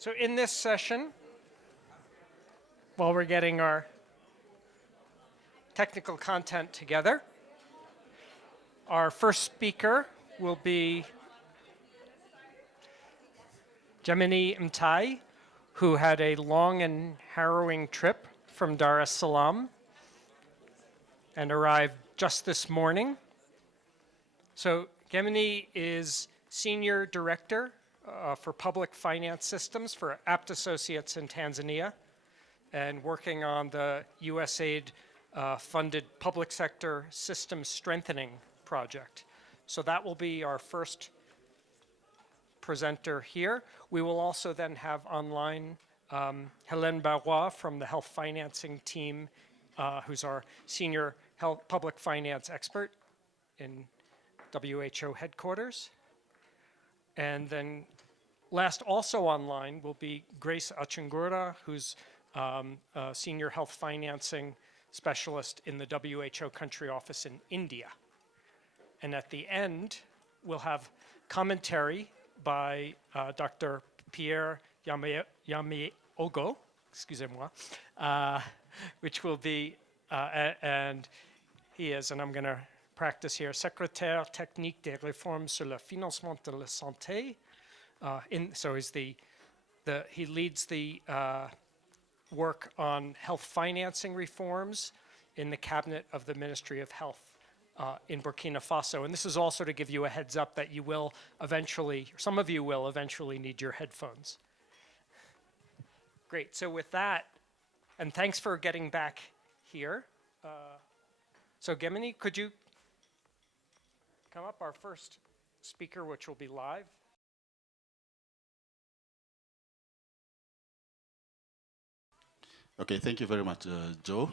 So in this session, while we're getting our technical content together, our first speaker will be Gemini Mtai, who had a long and harrowing trip from Dar es Salaam and arrived just this morning. So Gemini is Senior Director for Public Finance Systems for Apt Associates in Tanzania and working on the USAID funded public sector system strengthening project. So that will be our first presenter here. We will also then have online Hélène Barrois from the health financing team, who's our senior health public finance expert in WHO headquarters. And then last also online will be Grace Achungura, who's a senior health financing specialist in the WHO country office in India. And at the end, we'll have commentary by Dr. Pierre Yameogo, excusez-moi, which will be, and he is, and I'm going to practice here, Secrétaire technique des réformes sur le financement de la santé. So he's he leads the work on health financing reforms in the cabinet of the Ministry of Health in Burkina Faso. And this is also to give you a heads up that you will eventually, some of you will eventually need your headphones. Great, so with that, and thanks for getting back here. So Gemini, could you come up, our first speaker, which will be live. Okay, thank you very much, Joe.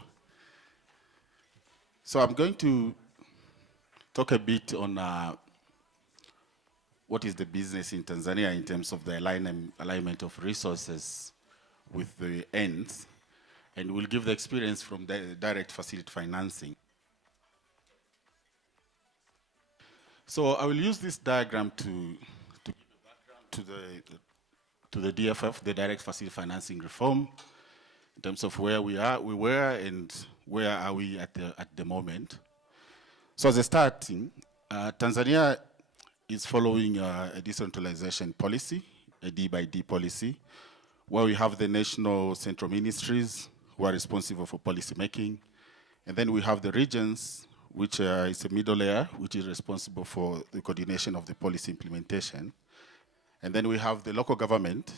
So I'm going to talk a bit on what is the business in Tanzania in terms of the alignment of resources with the ends, and we'll give the experience from the direct facility financing. So I will use this diagram to give a background to the DFF, the direct facility financing reform, in terms of where we were, and where are we at the moment. So as a starting, Tanzania is following a decentralization policy, a D-by-D policy, where we have the national central ministries who are responsible for policy making, and then we have the regions, which is a middle layer, which is responsible for the coordination of the policy implementation. And then we have the local government,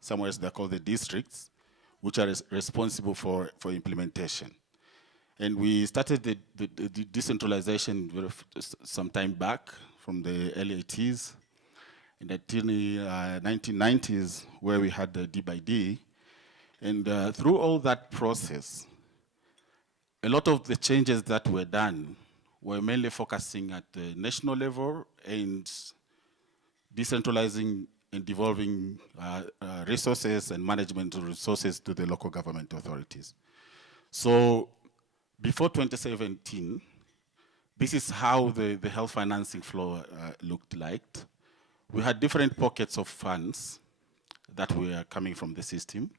somewhere they're called the districts, which are responsible for implementation. And we started the decentralization some time back from the early 80s, and until the 1990s, where we had the D-by-D. And through all that process, a lot of the changes that were done were mainly focusing at the national level and decentralizing and devolving resources and management resources to the local government authorities. So before 2017, this is how the health financing flow looked like. We had different pockets of funds that were coming from the system.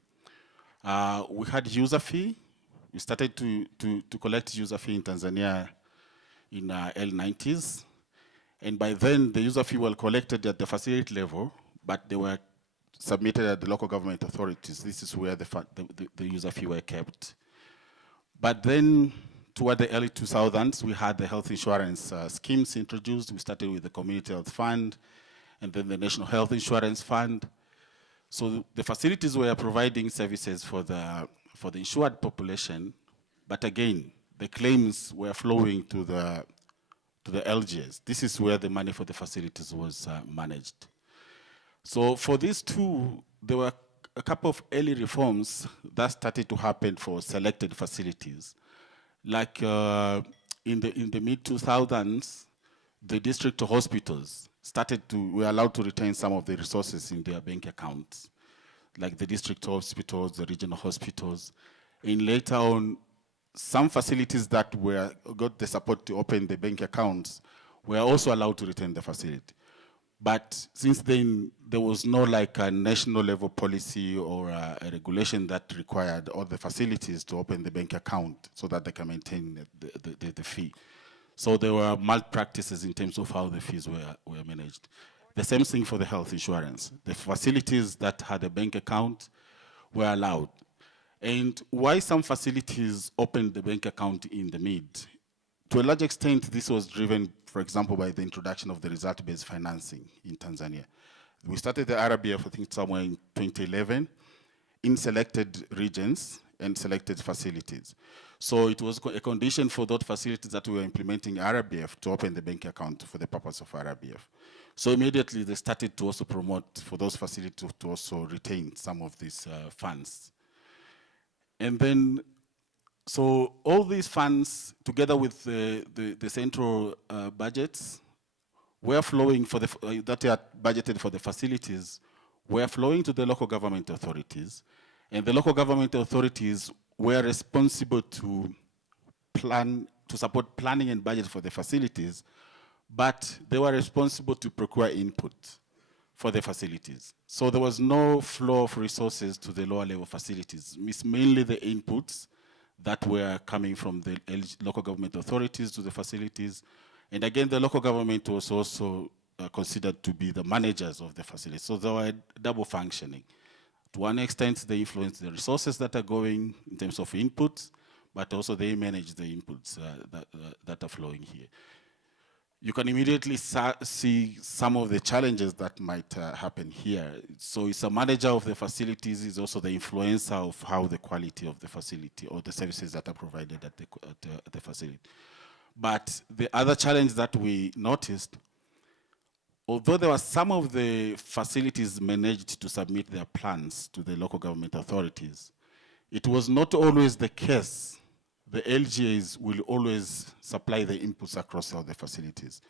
We had user fee. We started to collect user fee in Tanzania in early 90s. And by then, the user fee were collected at the facility level, but they were submitted at the local government authorities. This is where the user fee were kept. But then, toward the early 2000s, we had the health insurance schemes introduced. We started with the Community Health Fund, and then the National Health Insurance Fund. So the facilities were providing services for the insured population, but again, the claims were flowing to the LGS. This is where the money for the facilities was managed. So for these two, there were a couple of early reforms that started to happen for selected facilities. Like in the mid-2000s, the district hospitals were allowed to retain some of the resources in their bank accounts, like the district hospitals, the regional hospitals. And later on, some facilities that got the support to open the bank accounts were also allowed to retain the facility. But since then, there was no like a national level policy or a regulation that required all the facilities to open the bank account so that they can maintain the fee. So there were malpractices in terms of how the fees were managed. The same thing for the health insurance. The facilities that had a bank account were allowed. And why some facilities opened the bank account in the mid? To a large extent, this was driven, for example, by the introduction of the result-based financing in Tanzania. We started the RBF, I think, somewhere in 2011 in selected regions and selected facilities. So it was a condition for those facilities that we were implementing RBF to open the bank account for the purpose of RBF. So immediately they started to also promote for those facilities to also retain some of these funds. And then, so all these funds, together with the central budgets, were flowing for the, that are budgeted for the facilities, were flowing to the local government authorities. And the local government authorities were responsible to plan, to support planning and budget for the facilities, but they were responsible to procure input for the facilities. So there was no flow of resources to the lower level facilities. It's mainly the inputs that were coming from the local government authorities to the facilities. And again, the local government was also considered to be the managers of the facilities. So they were double functioning. To one extent, they influence the resources that are going in terms of inputs, but also they manage the inputs that are flowing here. You can immediately see some of the challenges that might happen here. So it's a manager of the facilities, is also the influencer of how the quality of the facility or the services that are provided at the facility. But the other challenge that we noticed, although there were some of the facilities managed to submit their plans to the local government authorities, it was not always the case. The LGAs will always supply the inputs across all the facilities.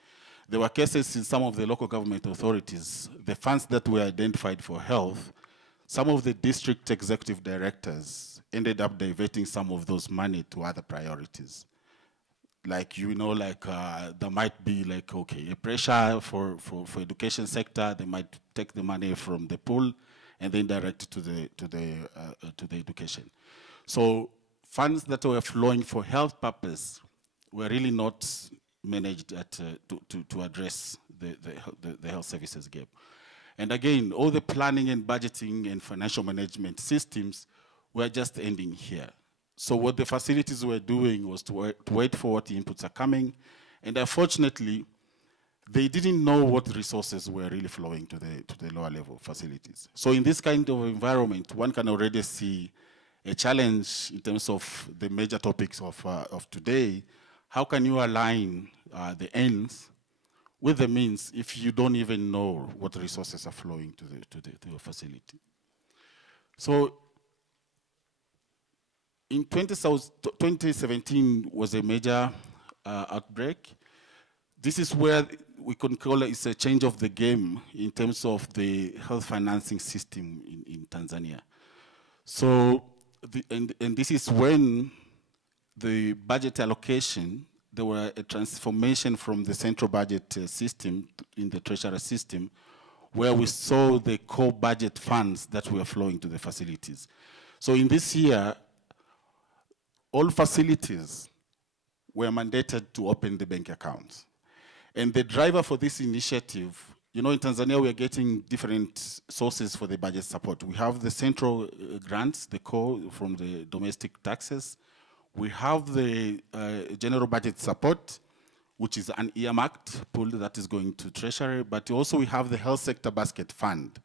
There were cases in some of the local government authorities, the funds that were identified for health, some of the district executive directors ended up diverting some of those money to other priorities. Like, you know, like there might be like, okay, a pressure for education sector, they might take the money from the pool and then direct it to the education. So funds that were flowing for health purpose were really not managed to address the health services gap. And again, all the planning and budgeting and financial management systems were just ending here. So what the facilities were doing was to wait for what the inputs are coming. And unfortunately, they didn't know what resources were really flowing to the lower level facilities. So in this kind of environment, one can already see a challenge in terms of the major topics of today. How can you align the ends with the means if you don't even know what resources are flowing to your facility? So in 2017 was a major outbreak. This is where we can call it a change of the game in terms of the health financing system in Tanzania. So, and this is when the budget allocation, there were a transformation from the central budget system in the treasury system, where we saw the core budget funds that were flowing to the facilities. So in this year, all facilities were mandated to open the bank accounts. And the driver for this initiative, you know, in Tanzania, we are getting different sources for the budget support. We have the central grants, the core from the domestic taxes. We have the general budget support, which is an earmarked pool that is going to Treasury, but also we have the health sector basket fund.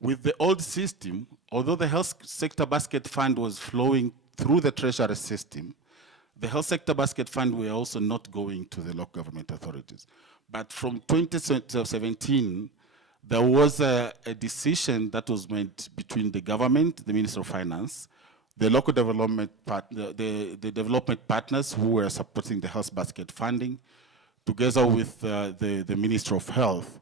With the old system, although the health sector basket fund was flowing through the Treasury system, the health sector basket fund were also not going to the local government authorities. But from 2017, there was a decision that was made between the government, the Minister of Finance, the local development the development partners who were supporting the health basket funding, together with the Minister of Health,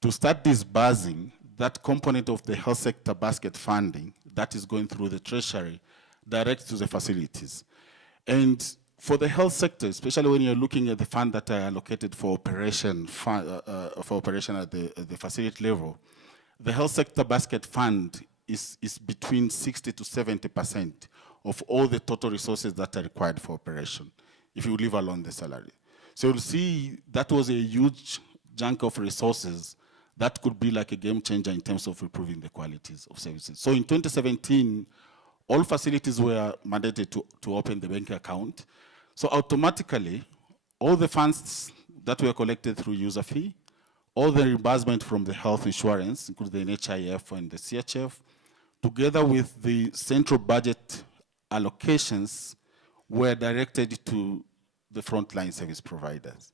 to start disbursing that component of the health sector basket funding that is going through the Treasury direct to the facilities. And for the health sector, especially when you're looking at the fund that are allocated for operation, at the facility level, the health sector basket fund is between 60 to 70% of all the total resources that are required for operation, if you leave alone the salary. So you'll see that was a huge chunk of resources that could be like a game changer in terms of improving the qualities of services. So in 2017, all facilities were mandated to open the bank account. So automatically, all the funds that were collected through user fee, all the reimbursement from the health insurance, including the NHIF and the CHF, together with the central budget allocations, were directed to the frontline service providers.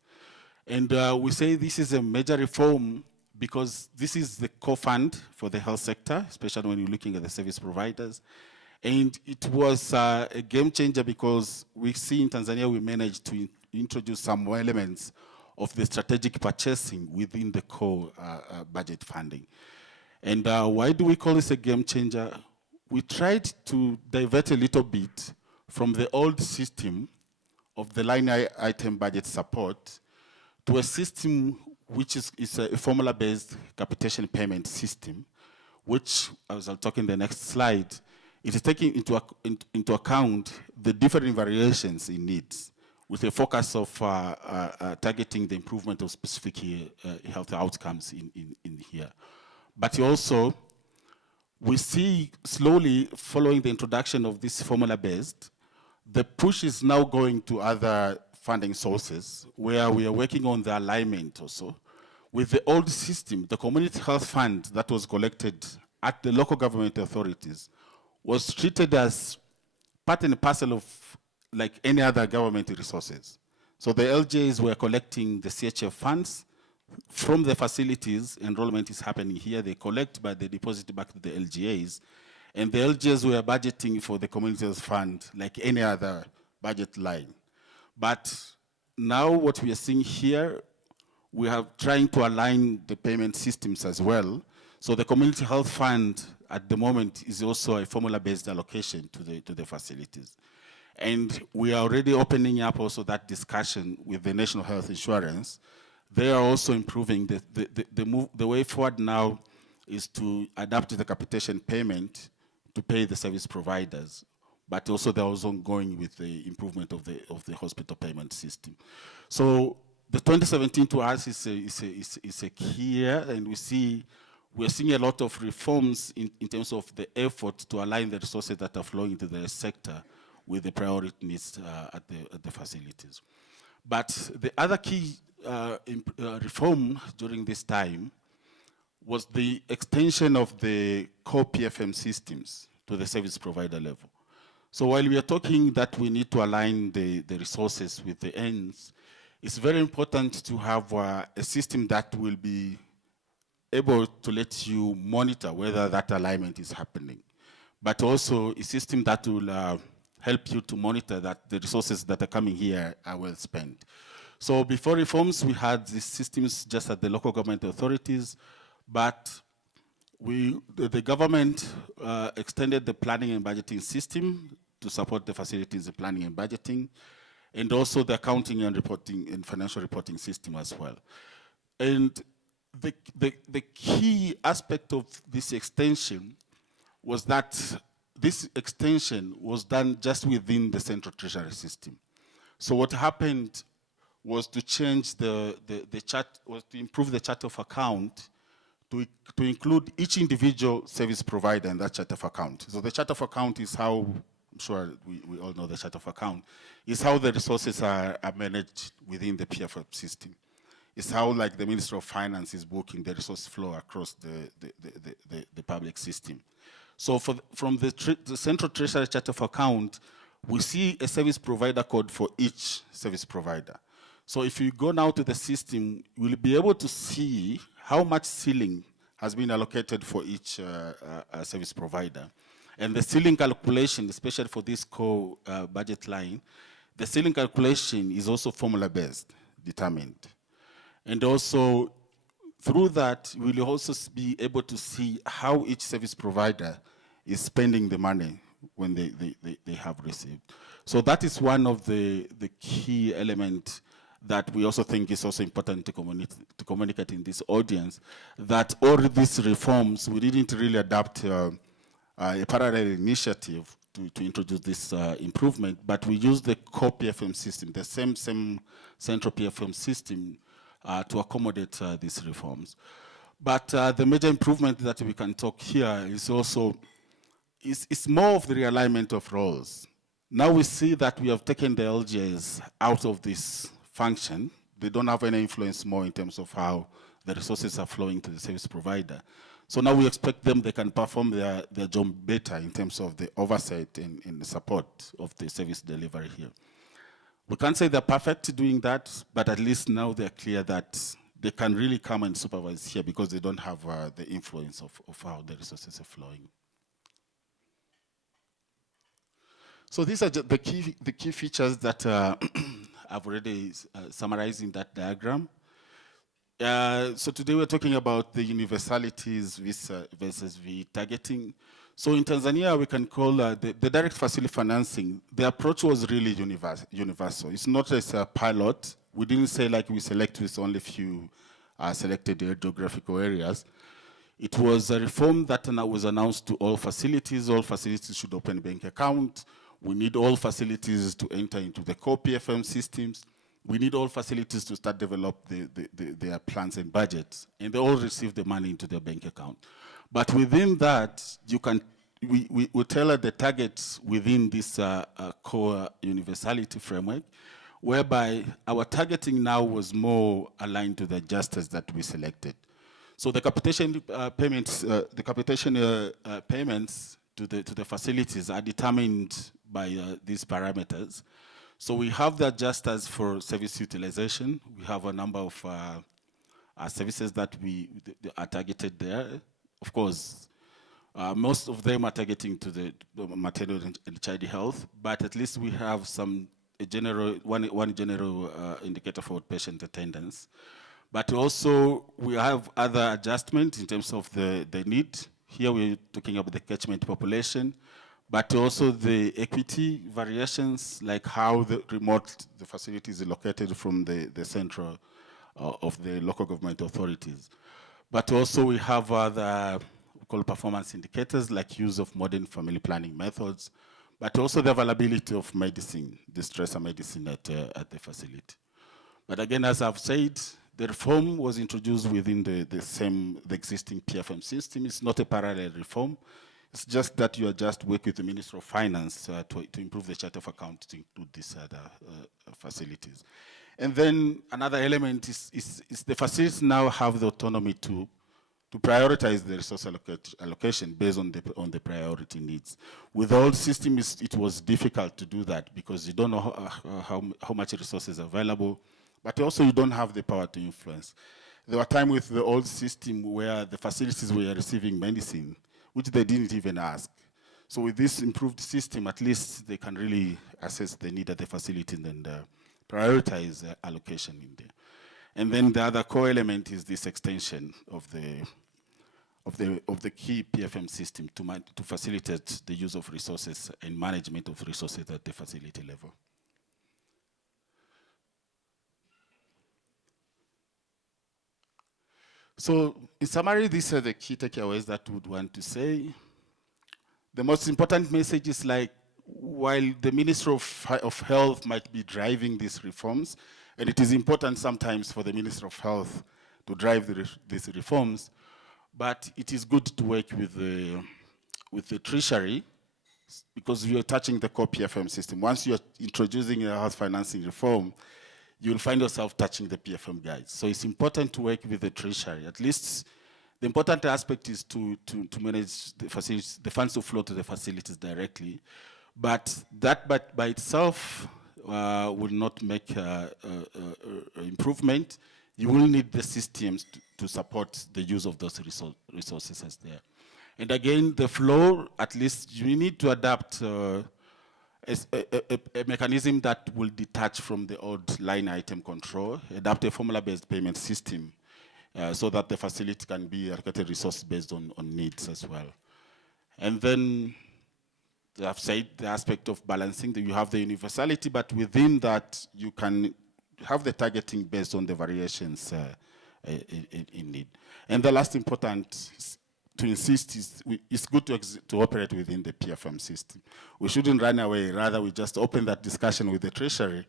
And we say this is a major reform because this is the core fund for the health sector, especially when you're looking at the service providers. And it was a game changer because we see in Tanzania we managed to introduce some more elements of the strategic purchasing within the core budget funding. And why do we call this a game changer? We tried to divert a little bit from the old system of the line item budget support to a system which is a formula-based capitation payment system, which, as I'll talk in the next slide, it is taking into account the different variations in needs with a focus of targeting the improvement of specific health outcomes in here. But also, we see slowly following the introduction of this formula-based, the push is now going to other funding sources where we are working on the alignment also. With the old system, the community health fund that was collected at the local government authorities was treated as part and parcel of like any other government resources. So the LGAs were collecting the CHF funds from the facilities. Enrollment is happening here. They collect, but they deposit back to the LGAs. And the LGAs were budgeting for the community health fund like any other budget line. But now what we are seeing here, we are trying to align the payment systems as well. So the community health fund at the moment is also a formula-based allocation to the facilities. And we are already opening up also that discussion with the National Health Insurance. They are also improving. The way forward now is to adapt the capitation payment to pay the service providers, but also they're also ongoing with the improvement of the hospital payment system. So the 2017 to us is a key year, and we're seeing a lot of reforms in terms of the effort to align the resources that are flowing into the sector with the priority needs at the facilities. But the other key reform during this time was the extension of the core PFM systems to the service provider level. So while we are talking that we need to align the resources with the ends, it's very important to have a system that will be able to let you monitor whether that alignment is happening, but also a system that will help you to monitor that the resources that are coming here are well spent. So before reforms, we had these systems just at the local government authorities, but the government extended the planning and budgeting system to support the facilities, the planning and budgeting, and also the accounting and reporting and financial reporting system as well. And the key aspect of this extension was that this extension was done just within the central treasury system. So what happened was to change the chart, was to improve the chart of account to include each individual service provider in that chart of account. So the chart of account is how, I'm sure we all know the chart of account, is how the resources are managed within the PFF system. It's how like the Ministry of Finance is booking the resource flow across the public system. So from the Central Treasury Chart of Account, we see a service provider code for each service provider. So if you go now to the system, you'll be able to see how much ceiling has been allocated for each service provider. And the ceiling calculation, especially for this core budget line, the ceiling calculation is also formula-based, determined. And also, through that, we'll also be able to see how each service provider is spending the money when they have received. So that is one of the key elements that we also think is also important to communicate in this audience, that all these reforms, we didn't really adopt a parallel initiative to introduce this improvement, but we used the core PFM system, the same central PFM system to accommodate these reforms. But the major improvement that we can talk here is also, it's more of the realignment of roles. Now we see that we have taken the LGAs out of this function. They don't have any influence more in terms of how the resources are flowing to the service provider. So now we expect them, they can perform their job better in terms of the oversight and the support of the service delivery here. We can't say they're perfect doing that, but at least now they're clear that they can really come and supervise here because they don't have the influence of how the resources are flowing. So these are the key features that I've already summarized in that diagram. So today we're talking about the universalities versus the targeting. So in Tanzania, we can call the direct facility financing, the approach was really universal. It's not just a pilot. We didn't say like we select with only few selected geographical areas. It was a reform that was announced to all facilities. All facilities should open bank account. We need all facilities to enter into the core PFM systems. We need all facilities to start develop their plans and budgets, and they all receive the money into their bank account. But within that, we tailor the targets within this core universality framework, whereby our targeting now was more aligned to the adjusters that we selected. So the capitation payments, payments to the facilities are determined by these parameters. So we have the adjusters for service utilization. We have a number of services that are targeted there. Of course, most of them are targeting to the maternal and child health, but at least we have one general indicator for patient attendance. But also we have other adjustments in terms of the need. Here we're talking about the catchment population, but also the equity variations, like how the facility is located from the central of the local government authorities. But also we have other called performance indicators, like use of modern family planning methods, but also the availability of medicine, the stressor medicine at the facility. But again, as I've said, the reform was introduced within the existing PFM system. It's not a parallel reform. It's just that you just work with the Minister of Finance to improve the chart of accounts to include these other facilities. And then another element is the facilities now have the autonomy to prioritize the resource allocation based on the priority needs. With the old system, it was difficult to do that because you don't know how much resources are available, but also you don't have the power to influence. There were times with the old system where the facilities were receiving medicine, which they didn't even ask. So with this improved system, at least they can really assess the need at the facility and prioritize allocation in there. And then the other core element is this extension of the key PFM system to facilitate the use of resources and management of resources at the facility level. So in summary, these are the key takeaways that we would want to say. The most important message is, like, while the Minister of Health might be driving these reforms, and it is important sometimes for the Minister of Health to drive these reforms, but it is good to work with the Treasury, because you're touching the core PFM system. Once you're introducing a health financing reform, you'll find yourself touching the PFM guides. So it's important to work with the Treasury. At least the important aspect is to manage the facilities, the funds to flow to the facilities directly. But that by itself will not make improvement. You will need the systems to support the use of those resources as there. And again, the flow, at least you need to adapt a mechanism that will detach from the old line item control, adapt a formula-based payment system so that the facility can be allocated resource based on needs as well. And then I've said the aspect of balancing, that you have the universality, but within that you can have the targeting based on the variations in need. And the last important to insist is it's good to operate within the PFM system. We shouldn't run away, rather we just open that discussion with the Treasury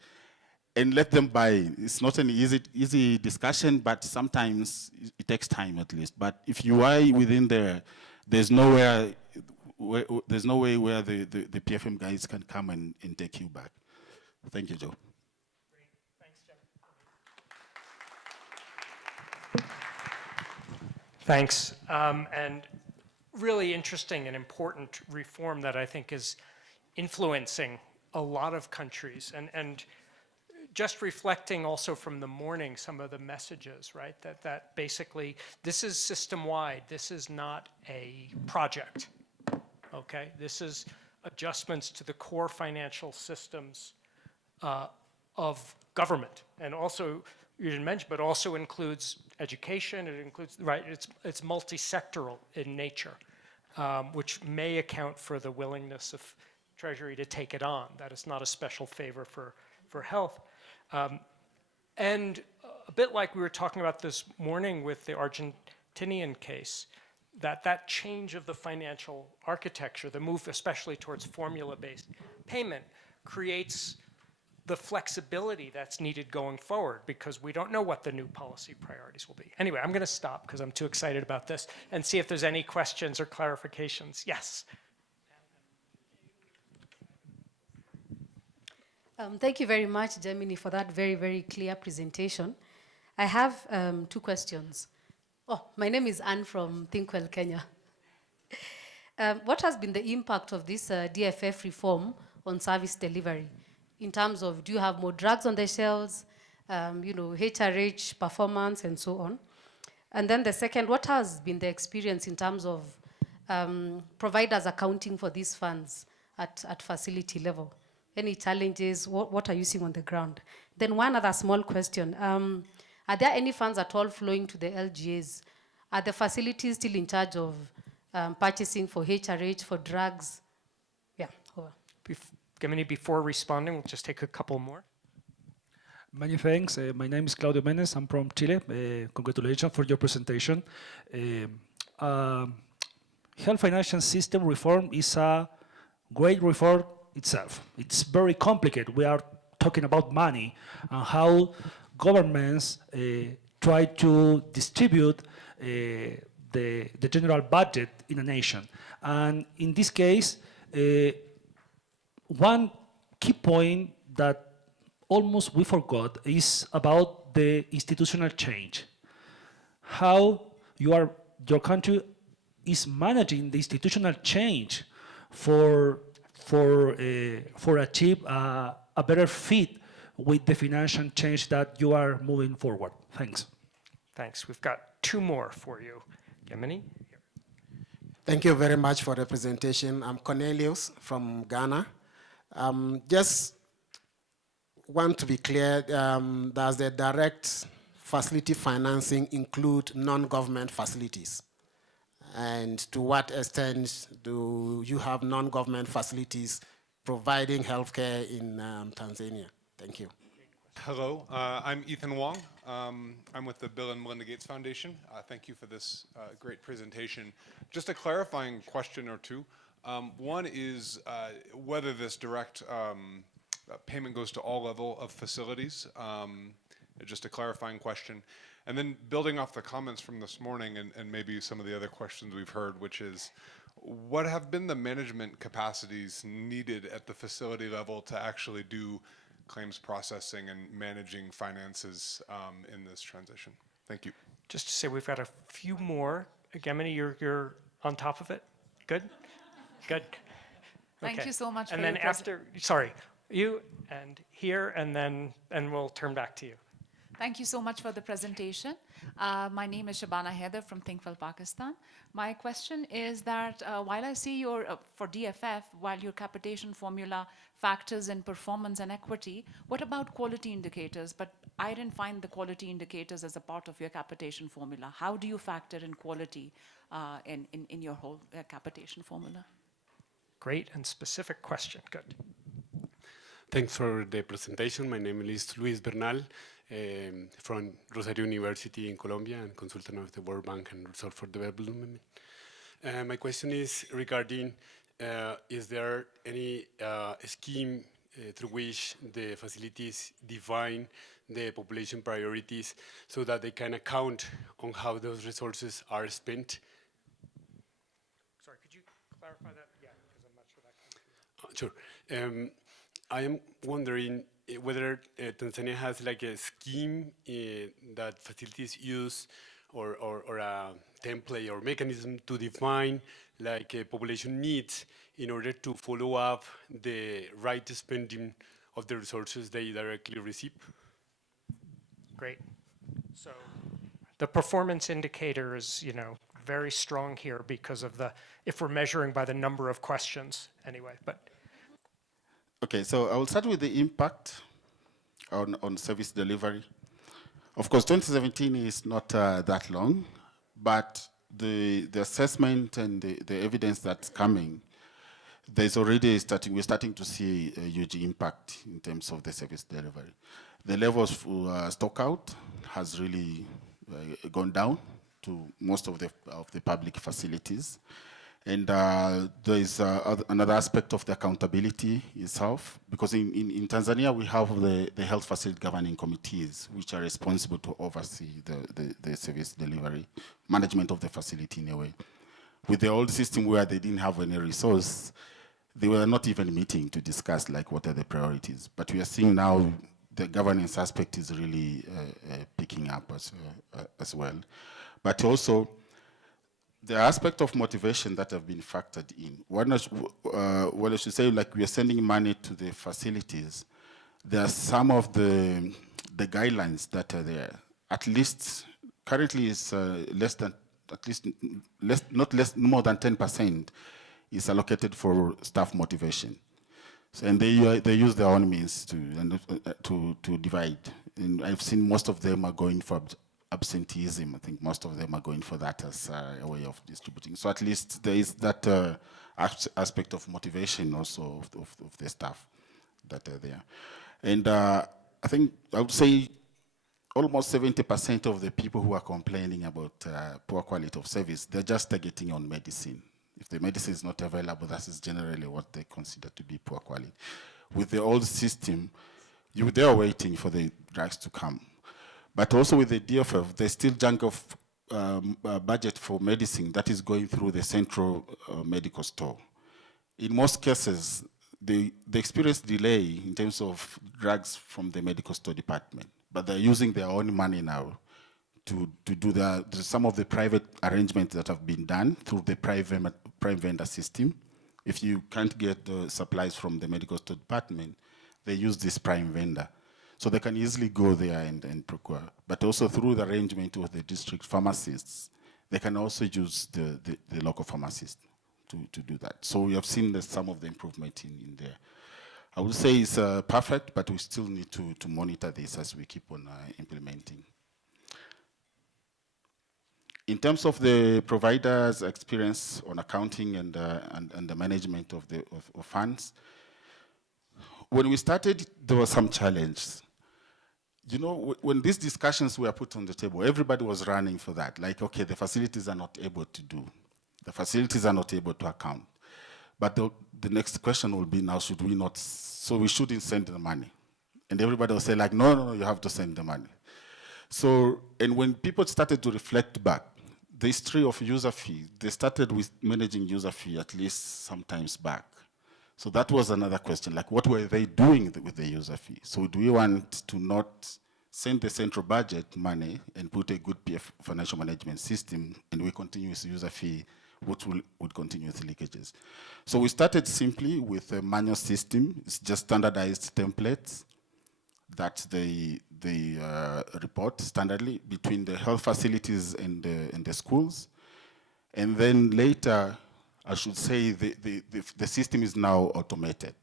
and let them buy in. It's not an easy discussion, but sometimes it takes time at least. But if you are within there, there's no way where the PFM guys can come and take you back. Thank you, Joe. Great. Thanks, Jim. Thanks. And really interesting and important reform that I think is influencing a lot of countries. And just reflecting also from the morning some of the messages, right? That basically this is system-wide. This is not a project. Okay, this is adjustments to the core financial systems of government, and also you didn't mention, but also includes education. It includes, right? It's multi-sectoral in nature, which may account for the willingness of Treasury to take it on. That is not a special favor for health, and a bit like we were talking about this morning with the Argentinian case. That change of the financial architecture, the move especially towards formula-based payment, creates the flexibility that's needed going forward, because we don't know what the new policy priorities will be. Anyway, I'm going to stop because I'm too excited about this and see if there's any questions or clarifications. Yes? Thank you very much, Gemini, for that very, very clear presentation. I have 2 questions. Oh, my name is Anne from ThinkWell, Kenya. What has been the impact of this DFF reform on service delivery? In terms of, do you have more drugs on the shelves, HRH performance and so on? And then the second, what has been the experience in terms of providers accounting for these funds at facility level? Any challenges? What are you seeing on the ground? Then one other small question. Are there any funds at all flowing to the LGAs? Are the facilities still in charge of purchasing for HRH, for drugs? Yeah, over. Before responding, we'll just take a couple more. Many thanks. My name is Claudio Menes. I'm from Chile. Congratulations for your presentation. Health financial system reform is a great reform itself. It's very complicated. We are talking about money and how governments try to distribute the general budget in a nation. And in this case, one key point that almost we forgot is about the institutional change. How your country is managing the institutional change for achieve a better fit with the financial change that you are moving forward. Thanks. Thanks. We've got 2 more for you. Gemini? Thank you very much for the presentation. I'm Cornelius from Ghana. Just want to be clear, does the direct facility financing include non-government facilities? And to what extent do you have non-government facilities providing healthcare in Tanzania? Thank you. Hello, I'm Ethan Wong. I'm with the Bill and Melinda Gates Foundation. Thank you for this great presentation. Just a clarifying question or 2. One is whether this direct payment goes to all level of facilities. Just a clarifying question. And then building off the comments from this morning and maybe some of the other questions we've heard, which is, what have been the management capacities needed at the facility level to actually do claims processing and managing finances in this transition? Thank you. Just to say, we've got a few more. Gemini, you're on top of it? Good? Good. Thank you so much. And then after, sorry, you and here, and we'll turn back to you. Thank you so much for the presentation. My name is Shabana Haider from ThinkWell, Pakistan. My question is that while I see for DFF, while your capitation formula factors in performance and equity, what about quality indicators? But I didn't find the quality indicators as a part of your capitation formula. How do you factor in quality in your whole capitation formula? Great and specific question. Good. Thanks for the presentation. My name is Luis Bernal from Rosario University in Colombia and consultant of the World Bank and Resort for Development. My question is regarding, is there any scheme through which the facilities define the population priorities so that they can account on how those resources are spent? Sorry, could you clarify that? Yeah, because I'm not sure that comes through. Sure. I am wondering whether Tanzania has like a scheme that facilities use or a template or mechanism to define like population needs in order to follow up the right spending of the resources they directly receive. Great. So the performance indicator is, very strong here because of if we're measuring by the number of questions anyway, but. Okay, so I will start with the impact on service delivery. Of course, 2017 is not that long, but the assessment and the evidence that's coming, we're starting to see a huge impact in terms of the service delivery. The levels for stock out has really gone down to most of the public facilities. And there is another aspect of the accountability itself, because in Tanzania we have the health facility governing committees, which are responsible to oversee the service delivery, management of the facility in a way. With the old system where they didn't have any resource, they were not even meeting to discuss like what are the priorities. But we are seeing now the governance aspect is really picking up as well. But also, the aspect of motivation that have been factored in. Well, I should say, like we are sending money to the facilities. There are some of the guidelines that are there. At least currently is not more than 10% is allocated for staff motivation. So, and they use their own means to divide. And I've seen most of them are going for absenteeism. I think most of them are going for that as a way of distributing. So at least there is that aspect of motivation also of the staff that are there. And I think I would say almost 70% of the people who are complaining about poor quality of service, they're just targeting on medicine. If the medicine is not available, that is generally what they consider to be poor quality. With the old system, they are waiting for the drugs to come. But also with the DFF, there's still chunk of budget for medicine that is going through the central medical store. In most cases, they experience delay in terms of drugs from the medical store department, but they're using their own money now to do some of the private arrangements that have been done through the prime vendor system. If you can't get the supplies from the medical store department, they use this prime vendor. So they can easily go there and procure. But also through the arrangement with the district pharmacists, they can also use the local pharmacist to do that. So we have seen some of the improvement in there. I would say it's perfect, but we still need to monitor this as we keep on implementing. In terms of the provider's experience on accounting and the management of funds, when we started, there was some challenges. You know, when these discussions were put on the table, everybody was running for that. Like, okay, the facilities are not able to do. The facilities are not able to account. But the next question will be now, should we not, so we shouldn't send the money. And everybody will say like, no, you have to send the money. So, and when people started to reflect back, the history of user fee, they started with managing user fee at least sometimes back. So that was another question, like what were they doing with the user fee? So do we want to not send the central budget money and put a good financial management system and we continue with user fee, which would continue with leakages? So we started simply with a manual system. It's just standardized templates that they report standardly between the health facilities and the schools. And then later, I should say the system is now automated.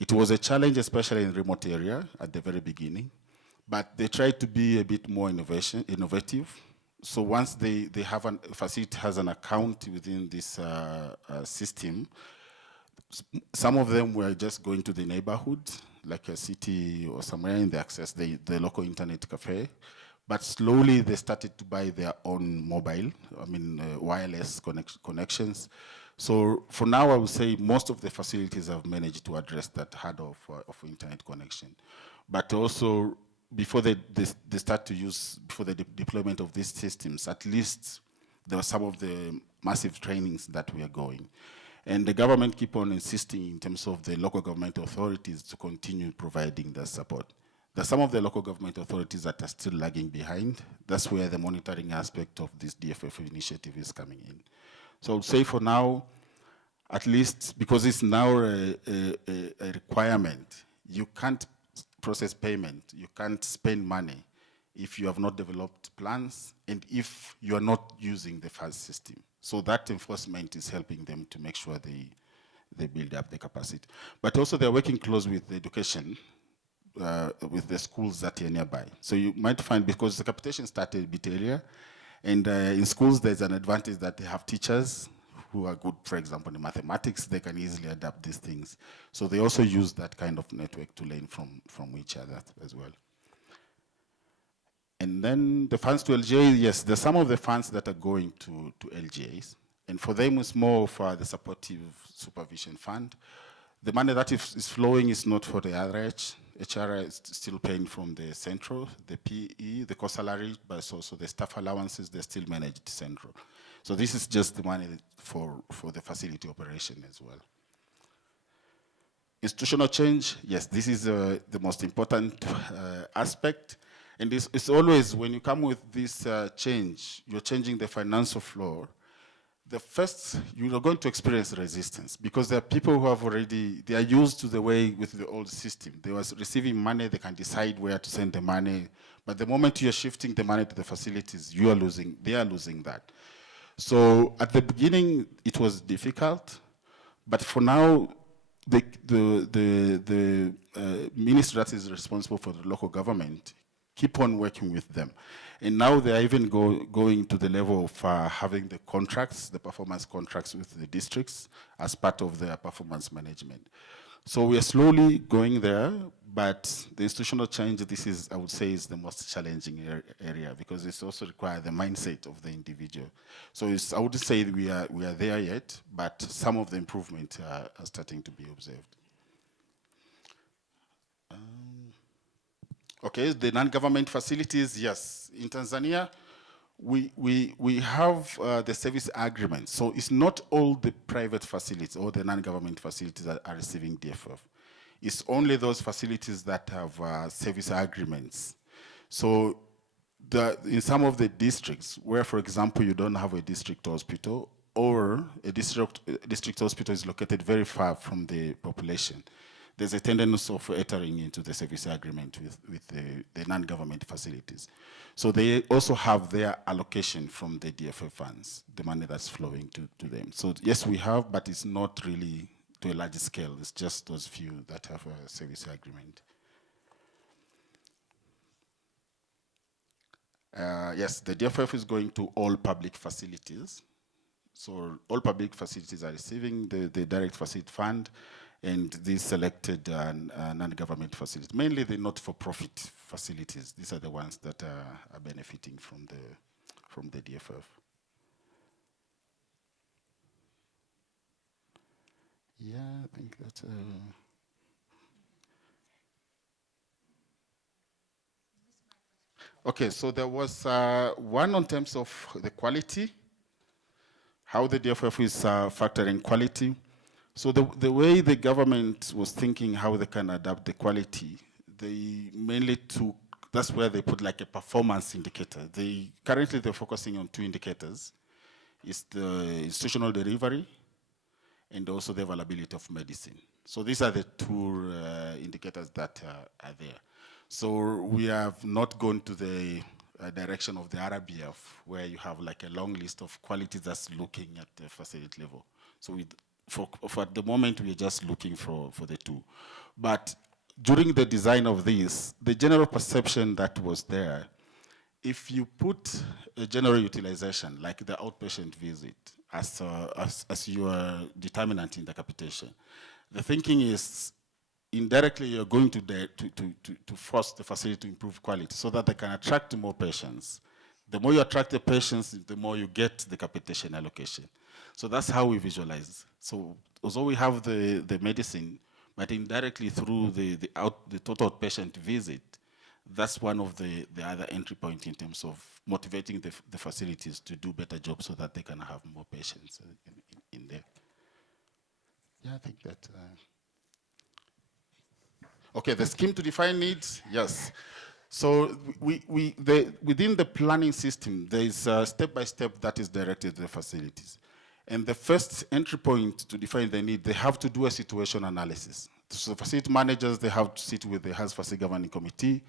It was a challenge, especially in remote area at the very beginning, but they tried to be a bit more innovative. So once they have a facility has an account within this system, Some of them were just going to the neighborhood, like a city or somewhere, and they access the local internet cafe. But slowly they started to buy their own mobile, wireless connections. So for now, I would say most of the facilities have managed to address that hurdle of internet connection. But also, before they start to use, before the deployment of these systems, at least there were some of the massive trainings that we are going. And the government keep on insisting in terms of the local government authorities to continue providing the support. There are some of the local government authorities that are still lagging behind. That's where the monitoring aspect of this DFF initiative is coming in. So I would say for now, at least because it's now a requirement, you can't process payment, you can't spend money if you have not developed plans and if you are not using the FAS system. So that enforcement is helping them to make sure they build up the capacity. But also they're working close with the education, with the schools that are nearby. So you might find, because the capitation started a bit earlier, and in schools there's an advantage that they have teachers who are good, for example, in mathematics, they can easily adapt these things. So they also use that kind of network to learn from each other as well. And then the funds to LGA, yes, there's some of the funds that are going to LGAs. And for them, it's more for the supportive supervision fund. The money that is flowing is not for the RH. HR is still paying from the central, the PE, the cost salary, but it's also the staff allowances, they're still managed central. So this is just the money for the facility operation as well. Institutional change, yes, this is the most important aspect. And it's always, when you come with this change, you're changing the financial floor. The first, you're going to experience resistance because there are people who have already, they are used to the way with the old system. They was receiving money, they can decide where to send the money. But the moment you're shifting the money to the facilities, you are losing, they are losing that. So at the beginning, it was difficult, but for now, the ministry that is responsible for the local government keep on working with them. And now they are even going to the level of having the contracts, the performance contracts with the districts as part of their performance management. So we are slowly going there, but the institutional change, this is, I would say, is the most challenging area because it's also requires the mindset of the individual. So I wouldn't say we are there yet, but some of the improvements are starting to be observed. Okay, the non-government facilities, yes. In Tanzania, we have the service agreement. So it's not all the private facilities or the non-government facilities that are receiving DFF. It's only those facilities that have service agreements. So in some of the districts where, for example, you don't have a district hospital or a district hospital is located very far from the population, there's a tendency of entering into the service agreement with the non-government facilities. So they also have their allocation from the DFF funds, the money that's flowing to them. So yes, we have, but it's not really to a large scale. It's just those few that have a service agreement. Yes, the DFF is going to all public facilities. So all public facilities are receiving the direct facility fund, and these selected non-government facilities, mainly the not-for-profit facilities. These are the ones that are benefiting from the DFF. Yeah, I think that's. Okay, so there was one on terms of the quality, how the DFF is factoring quality. So the way the government was thinking how they can adapt the quality, they mainly took, that's where they put like a performance indicator. Currently they're focusing on two indicators. It's the institutional delivery and also the availability of medicine. So these are the two indicators that are there. So we have not gone to the direction of the RBF where you have like a long list of qualities that's looking at the facility level. So for the moment, we're just looking for the two. But during the design of this, the general perception that was there, if you put a general utilization, like the outpatient visit, as your determinant in the capitation. The thinking is indirectly you're going to force the facility to improve quality so that they can attract more patients. The more you attract the patients, the more you get the capitation allocation. So that's how we visualize. So although we have the medicine, but indirectly through the total patient visit, that's one of the other entry point in terms of motivating the facilities to do better jobs so that they can have more patients in there. Yeah, I think that. Okay, the scheme to define needs, yes. So within the planning system, there is a step-by-step that is directed to the facilities. And the first entry point to define the need, they have to do a situation analysis. So facility managers, they have to sit with the Health Facility Governing Committee.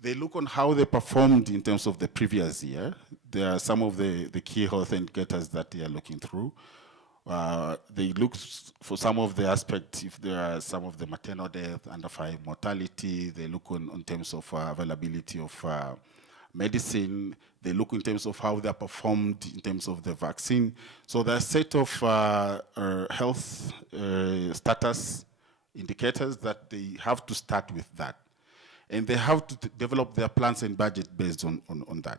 They look on how they performed in terms of the previous year. There are some of the key health indicators that they are looking through. They look for some of the aspects, if there are some of the maternal death, under 5 mortality. They look on terms of availability of medicine. They look in terms of how they are performed in terms of the vaccine. So there are a set of health status indicators that they have to start with that. And they have to develop their plans and budget based on that.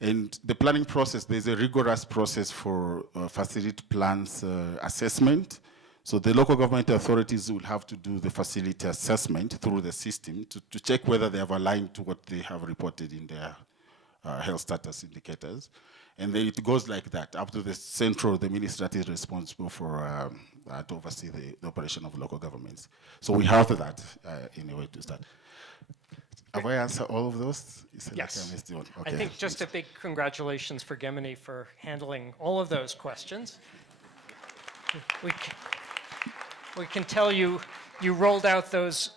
And the planning process, there's a rigorous process for facility plans assessment. So the local government authorities will have to do the facility assessment through the system to check whether they have aligned to what they have reported in their health status indicators. And then it goes like that. Up to the central, the ministry that is responsible for to oversee the operation of local governments. So we have that in a way to start. Have I answered all of those? Yes. Like I missed one. Okay. I think just a big congratulations for Gemini for handling all of those questions. We can tell you rolled out those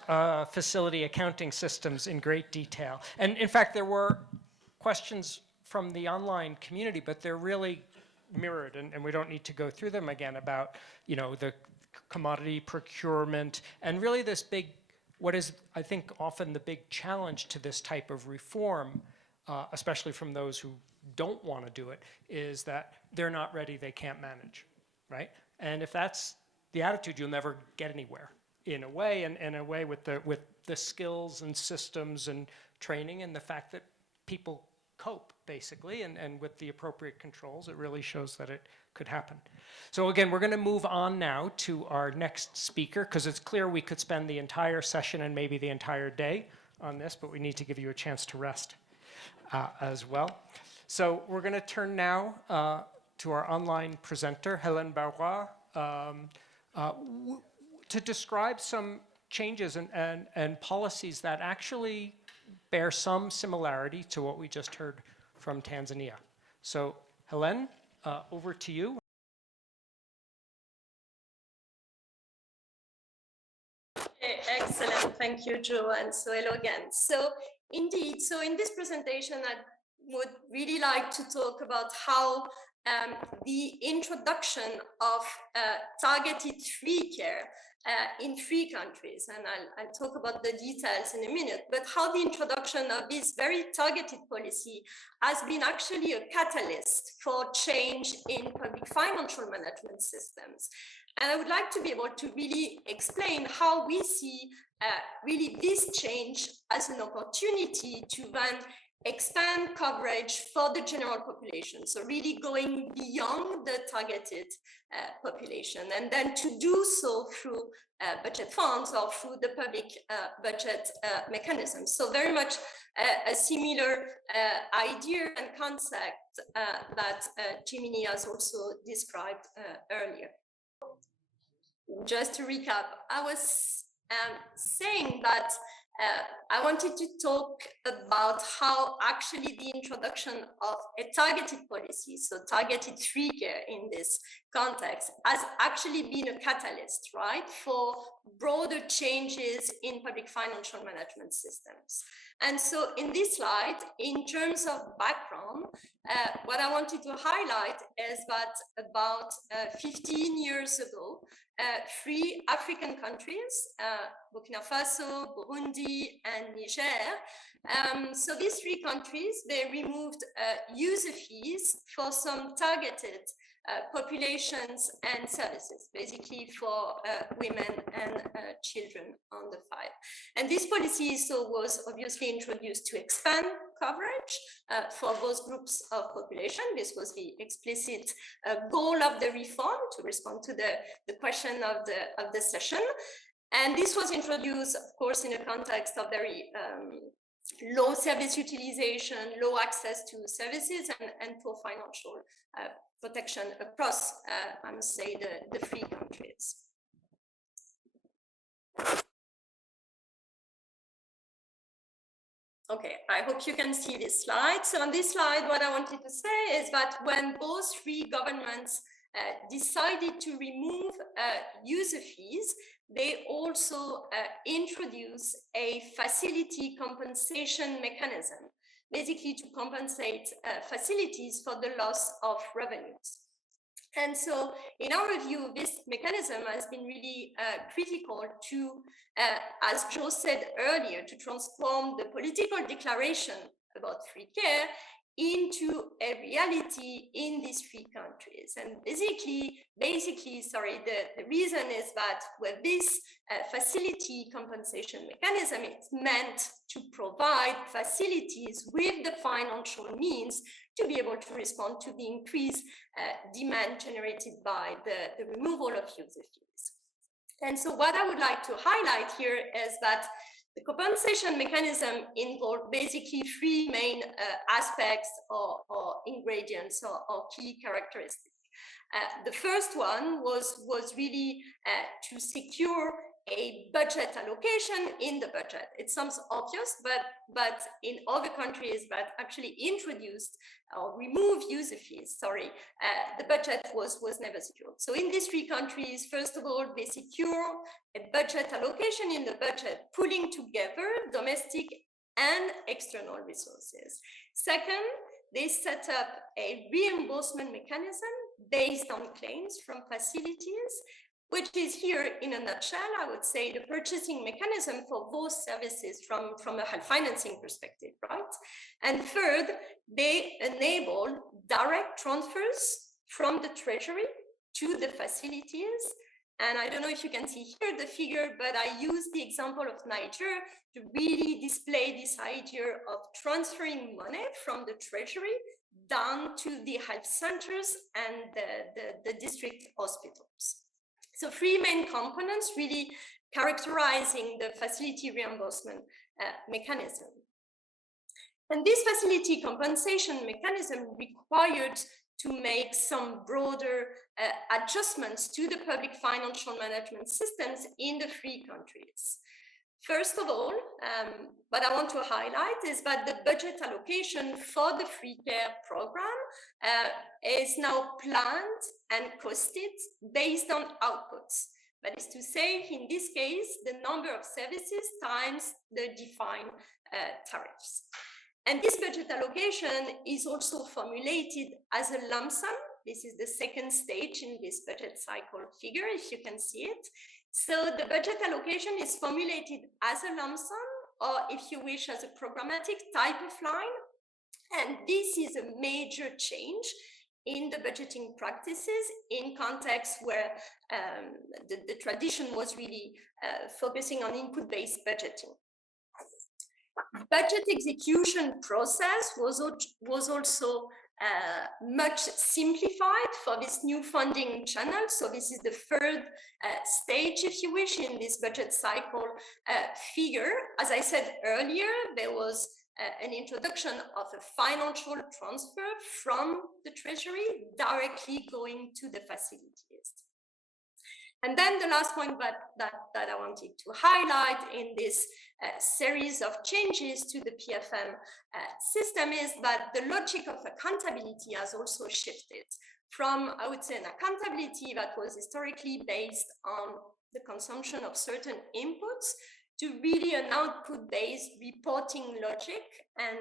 facility accounting systems in great detail. And in fact, there were questions from the online community, but they're really mirrored, and we don't need to go through them again about, the commodity procurement and really this big, what is, I think, often the big challenge to this type of reform, especially from those who don't want to do it, is that they're not ready, they can't manage, right? And if that's the attitude, you'll never get anywhere in a way, and in a way with the skills and systems and training and the fact that people cope, basically, and with the appropriate controls, it really shows that it could happen. So again, we're going to move on now to our next speaker, because it's clear we could spend the entire session and maybe the entire day on this, but we need to give you a chance to rest as well. So we're going to turn now to our online presenter, Hélène Barrois, to describe some changes and policies that actually bear some similarity to what we just heard from Tanzania. So Hélène, over to you. Excellent, thank you, Joe, and so hello again. So indeed, so in this presentation, I would really like to talk about how the introduction of targeted free care in 3 countries, and I'll talk about the details in a minute, but how the introduction of this very targeted policy has been actually a catalyst for change in public financial management systems. And I would like to be able to really explain how we see really this change as an opportunity to then expand coverage for the general population. So really going beyond the targeted population, and then to do so through budget funds or through the public budget mechanism. So very much a similar idea and concept that Jiminy has also described earlier. Just to recap, I was saying that I wanted to talk about how actually the introduction of a targeted policy, so targeted free care in this context, has actually been a catalyst, right, for broader changes in public financial management systems. And so in this slide, in terms of background, what I wanted to highlight is that about 15 years ago, 3 African countries, Burkina Faso, Burundi, and Niger. So these 3 countries, they removed user fees for some targeted populations and services, basically for women and children on the five. And this policy was obviously introduced to expand coverage for those groups of population. This was the explicit goal of the reform, to respond to the question of the session. And this was introduced, of course, in a context of very low service utilization, low access to services, and poor financial protection across, I must say, the three countries. Okay, I hope you can see this slide. So on this slide, what I wanted to say is that when both three governments decided to remove user fees, they also introduced a facility compensation mechanism, basically to compensate facilities for the loss of revenues. And so in our view, this mechanism has been really critical to, as Joe said earlier, to transform the political declaration about free care into a reality in these three countries. And basically, the reason is that with this facility compensation mechanism, it's meant to provide facilities with the financial means to be able to respond to the increased demand generated by the removal of user fees. And so what I would like to highlight here is that the compensation mechanism involved basically three main aspects or ingredients or key characteristics. The first one was really to secure a budget allocation in the budget. It sounds obvious, but in other countries that actually introduced or removed user fees, the budget was never secured. So in these three countries, first of all, they secure a budget allocation in the budget, pulling together domestic and external resources. Second, they set up a reimbursement mechanism based on claims from facilities, which is here in a nutshell, I would say, the purchasing mechanism for those services from a health financing perspective, right? And third, they enable direct transfers from the treasury to the facilities. And I don't know if you can see here the figure, but I use the example of Niger to really display this idea of transferring money from the treasury down to the health centers and the district hospitals. So three main components really characterizing the facility reimbursement mechanism. And this facility compensation mechanism required to make some broader adjustments to the public financial management systems in the three countries. First of all, what I want to highlight is that the budget allocation for the free care program is now planned and costed based on outputs. That is to say, in this case, the number of services times the defined tariffs. And this budget allocation is also formulated as a lump sum. This is the second stage in this budget cycle figure, if you can see it. So the budget allocation is formulated as a lump sum, or if you wish, as a programmatic type of line. And this is a major change in the budgeting practices in contexts where the tradition was really focusing on input-based budgeting. Budget execution process was also much simplified for this new funding channel. So this is the third stage, if you wish, in this budget cycle figure. As I said earlier, there was an introduction of a financial transfer from the treasury directly going to the facilities. And then the last point that I wanted to highlight in this series of changes to the PFM system is that the logic of accountability has also shifted from, I would say, an accountability that was historically based on the consumption of certain inputs to really an output-based reporting logic and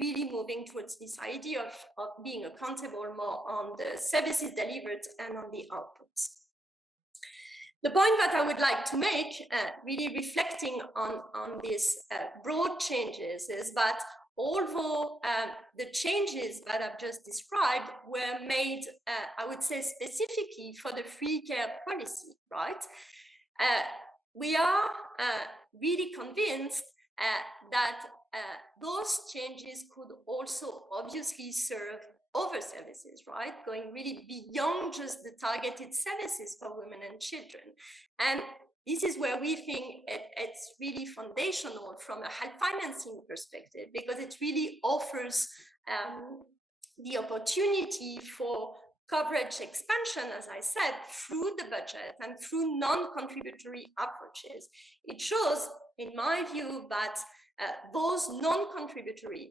really moving towards this idea of being accountable more on the services delivered and on the outputs. The point that I would like to make, really reflecting on these broad changes, is that although the changes that I've just described were made, I would say, specifically for the free care policy, right? We are really convinced that those changes could also obviously serve other services, right? Going really beyond just the targeted services for women and children. And this is where we think it's really foundational from a health financing perspective, because it really offers the opportunity for coverage expansion, as I said, through the budget and through non-contributory approaches. It shows, in my view, that those non-contributory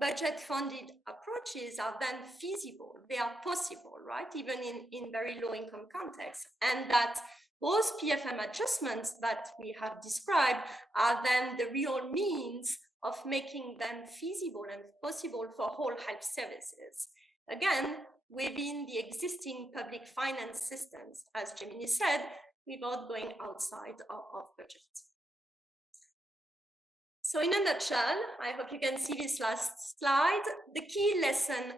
budget-funded approaches are then feasible. They are possible, right? Even in very low-income contexts. And that those PFM adjustments that we have described are then the real means of making them feasible and possible for whole health services. Again, within the existing public finance systems, as Gemini said, without going outside of budget. So in a nutshell, I hope you can see this last slide. The key lesson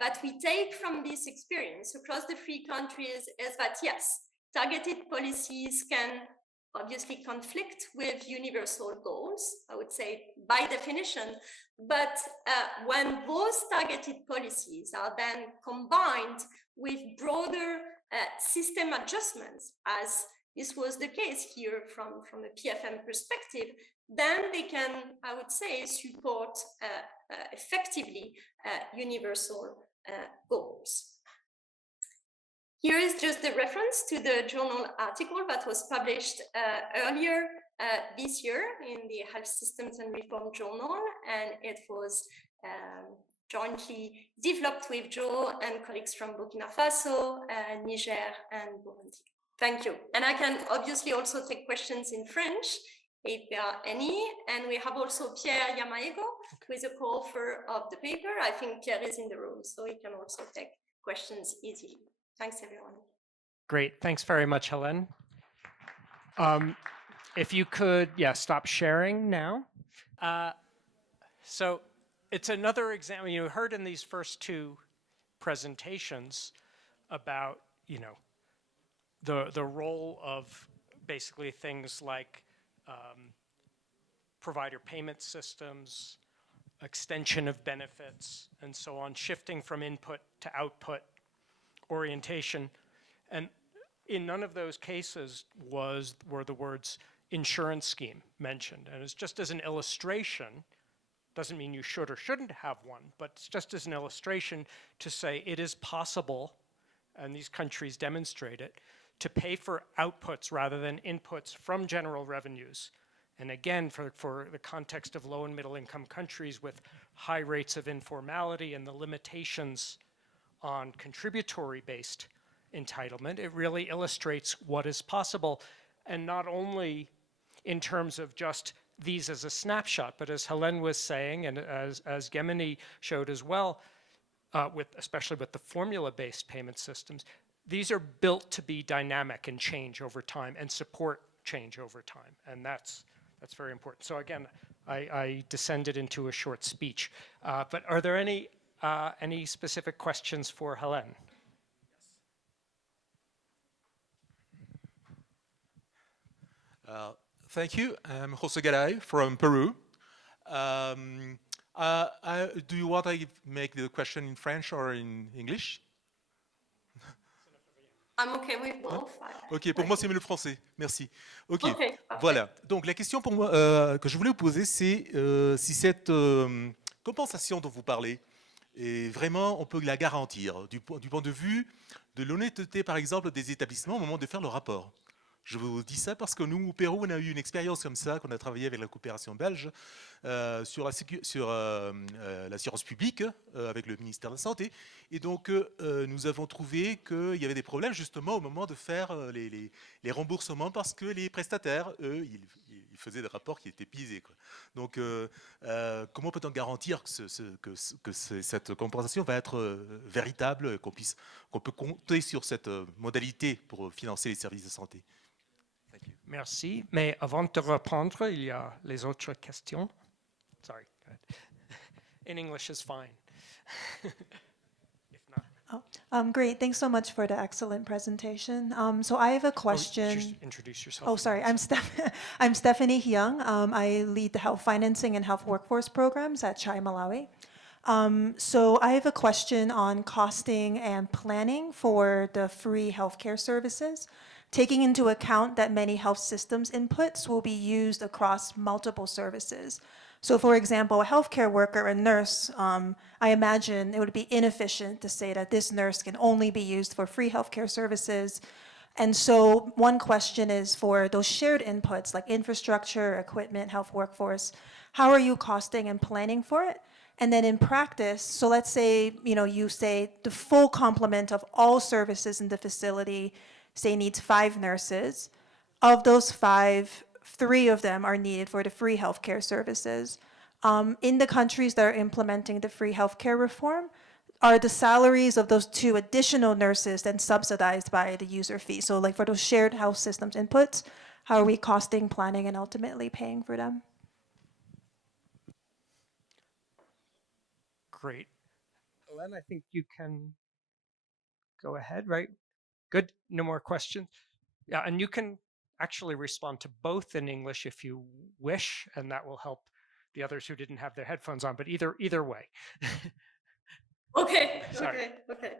that we take from this experience across the three countries is that, yes, targeted policies can obviously conflict with universal goals, I would say by definition, but when those targeted policies are then combined with broader system adjustments, as this was the case here from a PFM perspective, then they can, I would say, support effectively universal goals. Here is just the reference to the journal article that was published earlier this year in the Health Systems and Reform Journal, and it was jointly developed with Joe and colleagues from Burkina Faso, Niger, and Burundi. Thank you. And I can obviously also take questions in French, if there are any. And we have also Pierre Yamaego, who is a co-author of the paper. I think Pierre is in the room, so he can also take questions easily. Thanks, everyone. Great. Thanks very much, Hélène. If you could, stop sharing now. So it's another example. You heard in these first two presentations about, the role of basically things like provider payment systems, extension of benefits, and so on, shifting from input to output orientation. And in none of those cases were the words insurance scheme mentioned. And it's just as an illustration, doesn't mean you should or shouldn't have one, but it's just as an illustration to say it is possible, and these countries demonstrate it, to pay for outputs rather than inputs from general revenues. And again, for the context of low and middle income countries with high rates of informality and the limitations on contributory-based entitlement, it really illustrates what is possible, and not only in terms of just these as a snapshot, but as Hélène was saying, and as Gemini showed as well, especially with the formula-based payment systems, these are built to be dynamic and change over time and support change over time, and that's very important. So again, I descended into a short speech, but are there any specific questions for Hélène? Thank you. I'm Jose Garay from Peru. Do you want I make the question in French or in English? I'm okay with both. Ok, pour moi c'est mieux le français. Merci. Ok, okay, voilà. Donc la question pour moi que je voulais vous poser, c'est si cette compensation dont vous parlez, et vraiment on peut la garantir du point de vue de l'honnêteté, par exemple, des établissements au moment de faire le rapport. Je vous dis ça parce que nous, au Pérou, on a eu une expérience comme ça, qu'on a travaillé avec la coopération belge sur l'assurance publique avec le ministère de la Santé. Et donc, nous avons trouvé qu'il y avait des problèmes justement au moment de faire les remboursements parce que les prestataires, eux, ils faisaient des rapports qui étaient biaisés, quoi. Donc, comment peut-on garantir que cette compensation va être véritable, qu'on peut compter sur cette modalité pour financer les services de santé? Merci. Mais avant de reprendre, il y a les autres questions. Sorry. Go ahead. in English is fine. If not. Great. Thanks so much for the excellent presentation. So I have a question. Just introduce yourself. Oh, sorry. I'm Stephanie Hyung. I lead the health financing and health workforce programs at Chai Malawi. So I have a question on costing and planning for the free healthcare services, taking into account that many health systems inputs will be used across multiple services. So for example, a healthcare worker, a nurse, I imagine it would be inefficient to say that this nurse can only be used for free healthcare services. And so one question is for those shared inputs like infrastructure, equipment, health workforce, how are you costing and planning for it? And then in practice, so let's say, you say the full complement of all services in the facility, say needs 5 nurses. Of those 5, 3 of them are needed for the free healthcare services. In the countries that are implementing the free healthcare reform, are the salaries of those 2 additional nurses then subsidized by the user fee? So like for those shared health systems inputs, how are we costing, planning, and ultimately paying for them? Great. Helen, I think you can go ahead, right? Good. No more questions. Yeah, and you can actually respond to both in English if you wish, and that will help the others who didn't have their headphones on, but either way. Okay, Sorry. okay.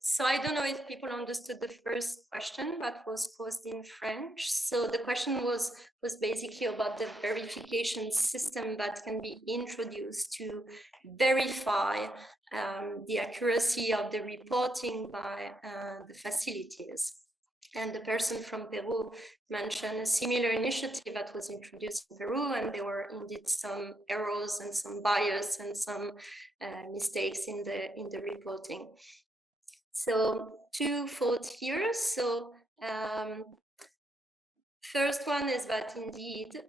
So I don't know if people understood the first question that was posed in French. So the question was basically about the verification system that can be introduced to verify the accuracy of the reporting by the facilities. And the person from Peru mentioned a similar initiative that was introduced in Peru, and there were indeed some errors and some bias and some mistakes in the reporting. So 2 thoughts here. So first one is that indeed,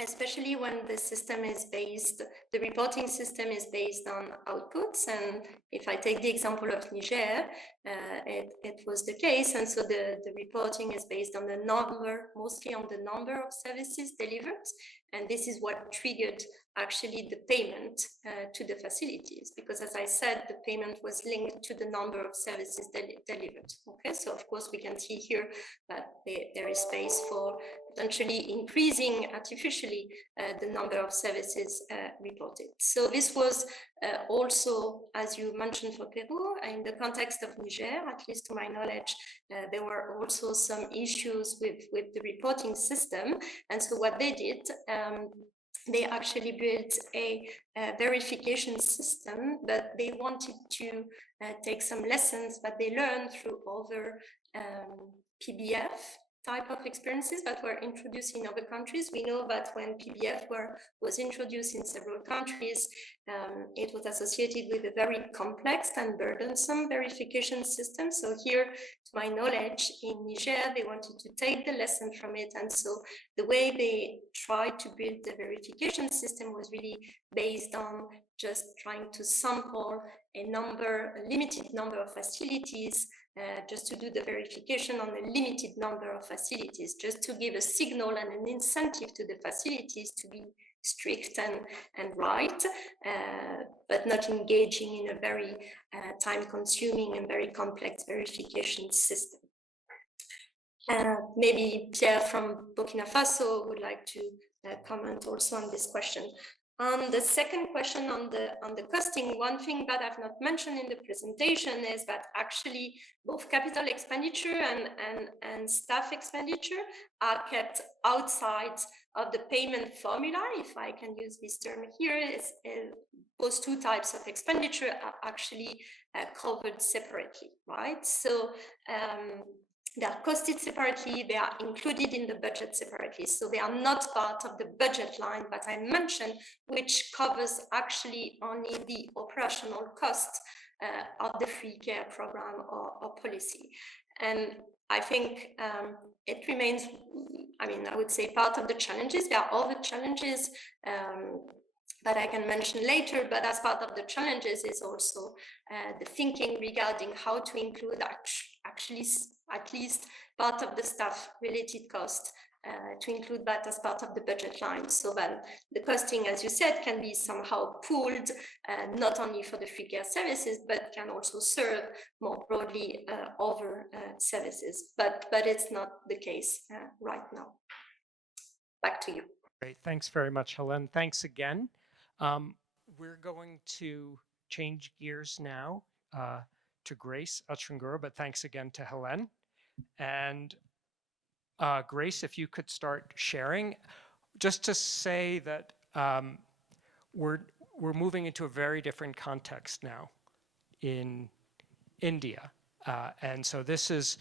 especially when the system is based, the reporting system is based on outputs. And if I take the example of Niger, it was the case. And so the reporting is based on the number, mostly on the number of services delivered. And this is what triggered actually the payment to the facilities, because as I said, the payment was linked to the number of services delivered. Okay, so of course we can see here that there is space for potentially increasing artificially the number of services reported. So this was also, as you mentioned, for Peru. In the context of Niger, at least to my knowledge, there were also some issues with the reporting system. And so what they did, they actually built a verification system, but they wanted to take some lessons that they learned through other PBF type of experiences that were introduced in other countries. We know that when PBF was introduced in several countries, it was associated with a very complex and burdensome verification system. So here, to my knowledge, in Niger, they wanted to take the lesson from it. And so the way they tried to build the verification system was really based on just trying to sample a limited number of facilities, just to do the verification on a limited number of facilities, just to give a signal and an incentive to the facilities to be strict and right, but not engaging in a very time-consuming and very complex verification system. Maybe Pierre from Burkina Faso would like to comment also on this question. The second question on the costing, one thing that I've not mentioned in the presentation is that actually both capital expenditure and staff expenditure are kept outside of the payment formula, if I can use this term here. Those 2 types of expenditure are actually covered separately, right? So they are costed separately, they are included in the budget separately. So they are not part of the budget line that I mentioned, which covers actually only the operational cost of the free care program or policy. And I think it remains, I would say, part of the challenges. There are other challenges that I can mention later, but as part of the challenges is also the thinking regarding how to include actually at least part of the staff related cost to include that as part of the budget line. So then the costing, as you said, can be somehow pooled, not only for the free care services, but can also serve more broadly other services. But it's not the case right now. Back to you. Great, thanks very much, Hélène. Thanks again. We're going to change gears now to Grace Achungura, but thanks again to Hélène. And Grace, if you could start sharing, just to say that we're moving into a very different context now in India. And so this is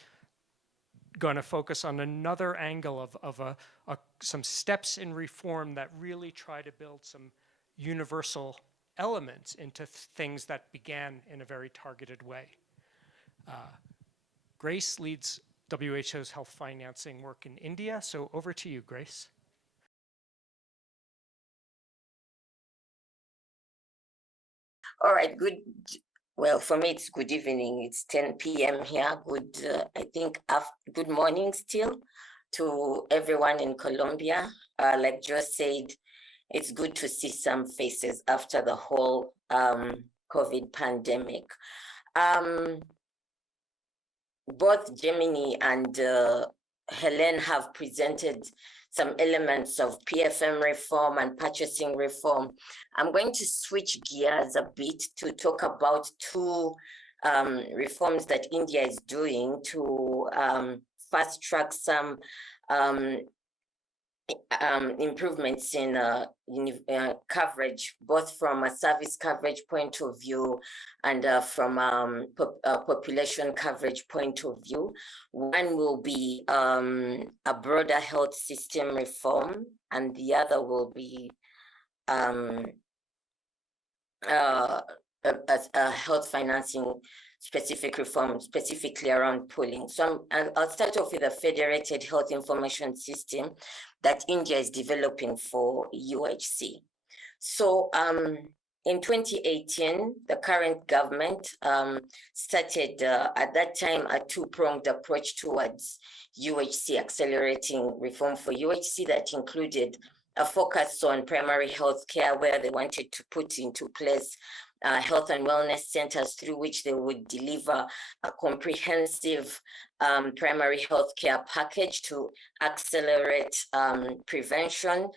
going to focus on another angle of some steps in reform that really try to build some universal elements into things that began in a very targeted way. Grace leads WHO's health financing work in India. So over to you, Grace. All right, well, for me, it's good evening. It's 10 p.m. here. Good morning still to everyone in Colombia. Like Joe said, it's good to see some faces after the whole COVID pandemic. Both Gemini and Hélène have presented some elements of PFM reform and purchasing reform. I'm going to switch gears a bit to talk about two reforms that India is doing to fast track some improvements in coverage, both from a service coverage point of view and from a population coverage point of view. One will be a broader health system reform, and the other will be a health financing specific reform, specifically around pooling. So I'll start off with a federated health information system that India is developing for UHC. So in 2018, the current government started at that time a two-pronged approach towards UHC, accelerating reform for UHC that included a focus on primary health care, where they wanted to put into place health and wellness centers through which they would deliver a comprehensive primary health care package to accelerate prevention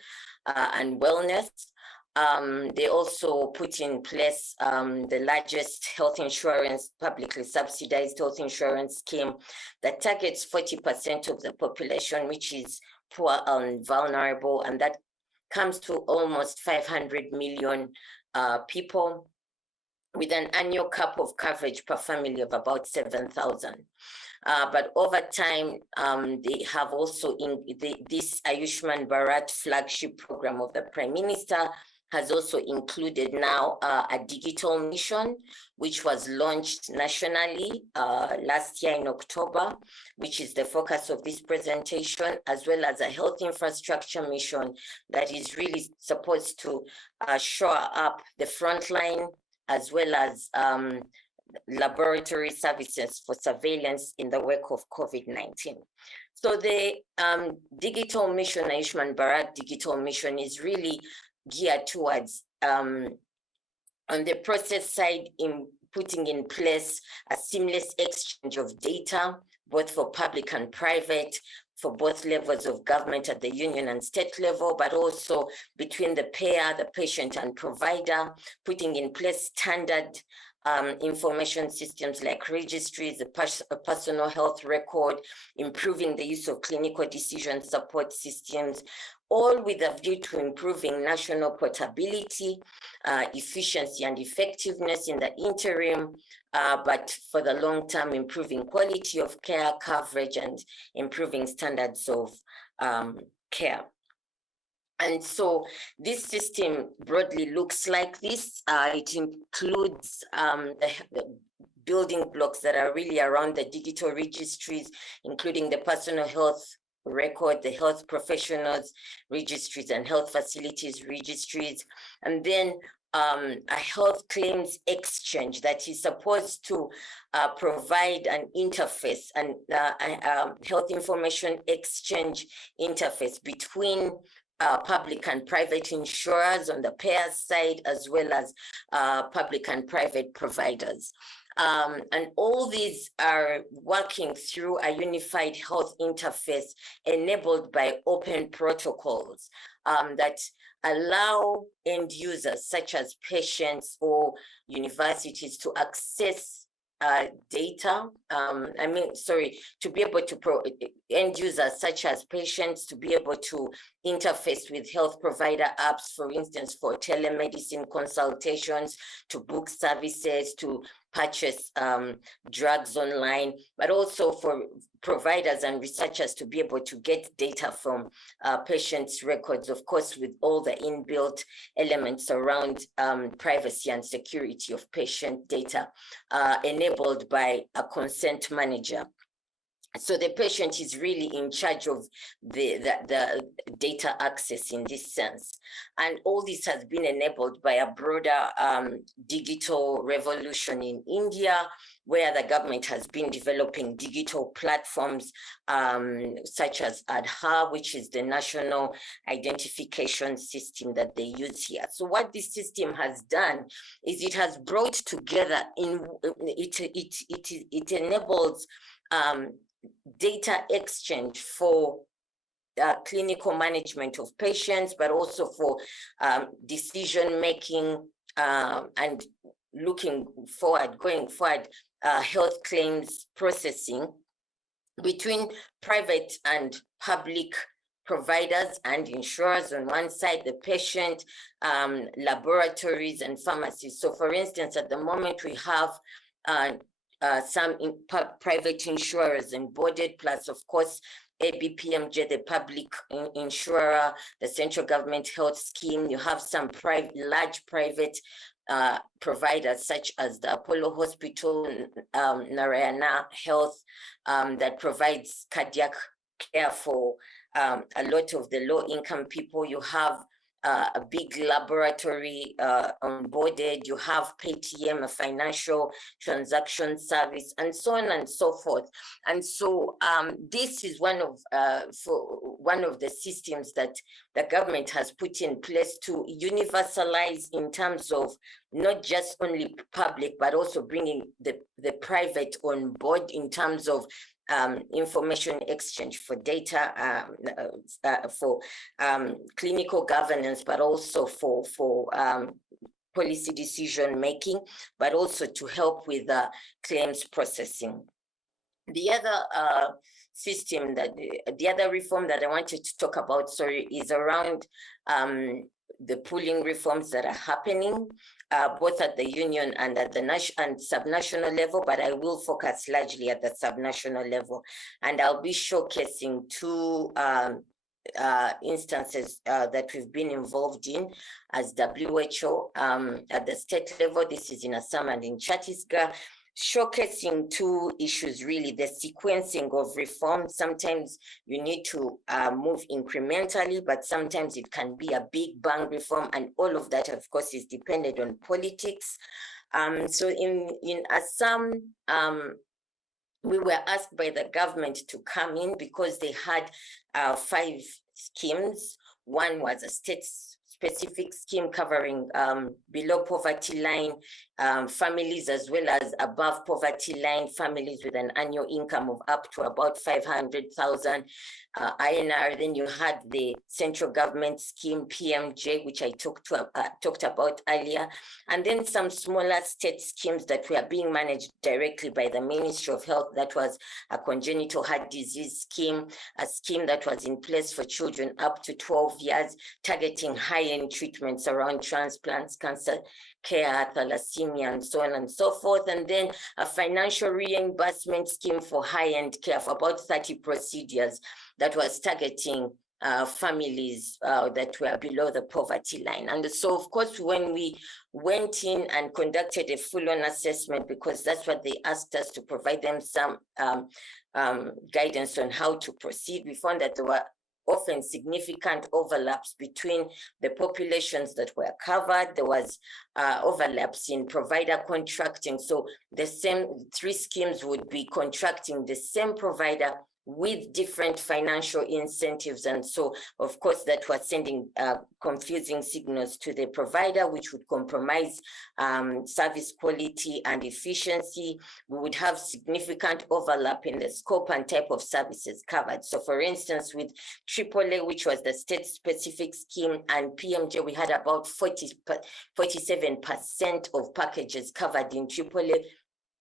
and wellness. They also put in place the largest health insurance, publicly subsidized health insurance scheme that targets 40% of the population, which is poor and vulnerable, and that comes to almost 500 million people, with an annual cap of coverage per family of about 7,000. But over time, they have also, this Ayushman Bharat flagship program of the Prime Minister has also included now a digital mission, which was launched nationally last year in October, which is the focus of this presentation, as well as a health infrastructure mission that is really supposed to shore up the frontline, as well as laboratory services for surveillance in the wake of COVID-19. So the digital mission, Ayushman Bharat digital mission, is really geared towards, on the process side, in putting in place a seamless exchange of data, both for public and private, for both levels of government at the union and state level, but also between the payer, the patient, and provider, putting in place standard information systems like registries, a personal health record, improving the use of clinical decision support systems, all with a view to improving national portability, efficiency, and effectiveness in the interim, but for the long term, improving quality of care, coverage, and improving standards of care. And so this system broadly looks like this. It includes the building blocks that are really around the digital registries, including the personal health record, the health professionals registries, and health facilities registries. And then a health claims exchange that is supposed to provide an interface and health information exchange interface between public and private insurers on the payer side, as well as public and private providers. And all these are working through a unified health interface enabled by open protocols that allow end users such as patients or universities to access data, to be able to end users such as patients to be able to interface with health provider apps, for instance, for telemedicine consultations, to book services, to purchase drugs online, but also for providers and researchers to be able to get data from patients' records, of course, with all the inbuilt elements around privacy and security of patient data enabled by a consent manager. So the patient is really in charge of the data access in this sense. And all this has been enabled by a broader digital revolution in India, where the government has been developing digital platforms such as Aadhaar, which is the national identification system that they use here. So what this system has done is it has brought together, it enables data exchange for clinical management of patients, but also for decision making and going forward, health claims processing between private and public providers and insurers on one side, the patient, laboratories and pharmacies. So for instance, at the moment we have some private insurers embodied, plus of course ABPMJ, the public insurer, the central government health scheme. You have some large private providers such as the Apollo Hospital, Narayana Health, that provides cardiac care for a lot of the low-income people. You have a big laboratory onboarded, you have Paytm, a financial transaction service, and so on and so forth. And so this is one of the systems that the government has put in place to universalize in terms of not just only public, but also bringing the private on board in terms of information exchange for data, for clinical governance, but also for policy decision making, but also to help with claims processing. The other system the other reform that I wanted to talk about, is around the pooling reforms that are happening, both at the union and at the national and subnational level, but I will focus largely at the subnational level. And I'll be showcasing two instances that we've been involved in as WHO at the state level. This is in Assam and in Chhattisgarh, showcasing two issues, really, the sequencing of reform. Sometimes you need to move incrementally, but sometimes it can be a big bang reform, and all of that, of course, is dependent on politics. So in Assam, we were asked by the government to come in because they had 5 schemes. One was a state-specific scheme covering below poverty line families, as well as above poverty line families with an annual income of up to about 500,000 INR. Then you had the central government scheme, PMJ, which I talked about earlier, and then some smaller state schemes that were being managed directly by the Ministry of Health. That was a congenital heart disease scheme, a scheme that was in place for children up to 12 years, targeting high-end treatments around transplants, cancer care, thalassemia, and so on and so forth. And then a financial reimbursement scheme for high-end care for about 30 procedures that was targeting families that were below the poverty line. And so, of course, when we went in and conducted a full-on assessment, because that's what they asked us to provide them some guidance on how to proceed, we found that there were often significant overlaps between the populations that were covered. There was overlaps in provider contracting. So the same 3 schemes would be contracting the same provider with different financial incentives. And so, of course, that was sending confusing signals to the provider, which would compromise service quality and efficiency. We would have significant overlap in the scope and type of services covered. So for instance, with AAA, which was the state-specific scheme, and PMJ, we had about 47% of packages covered in AAA,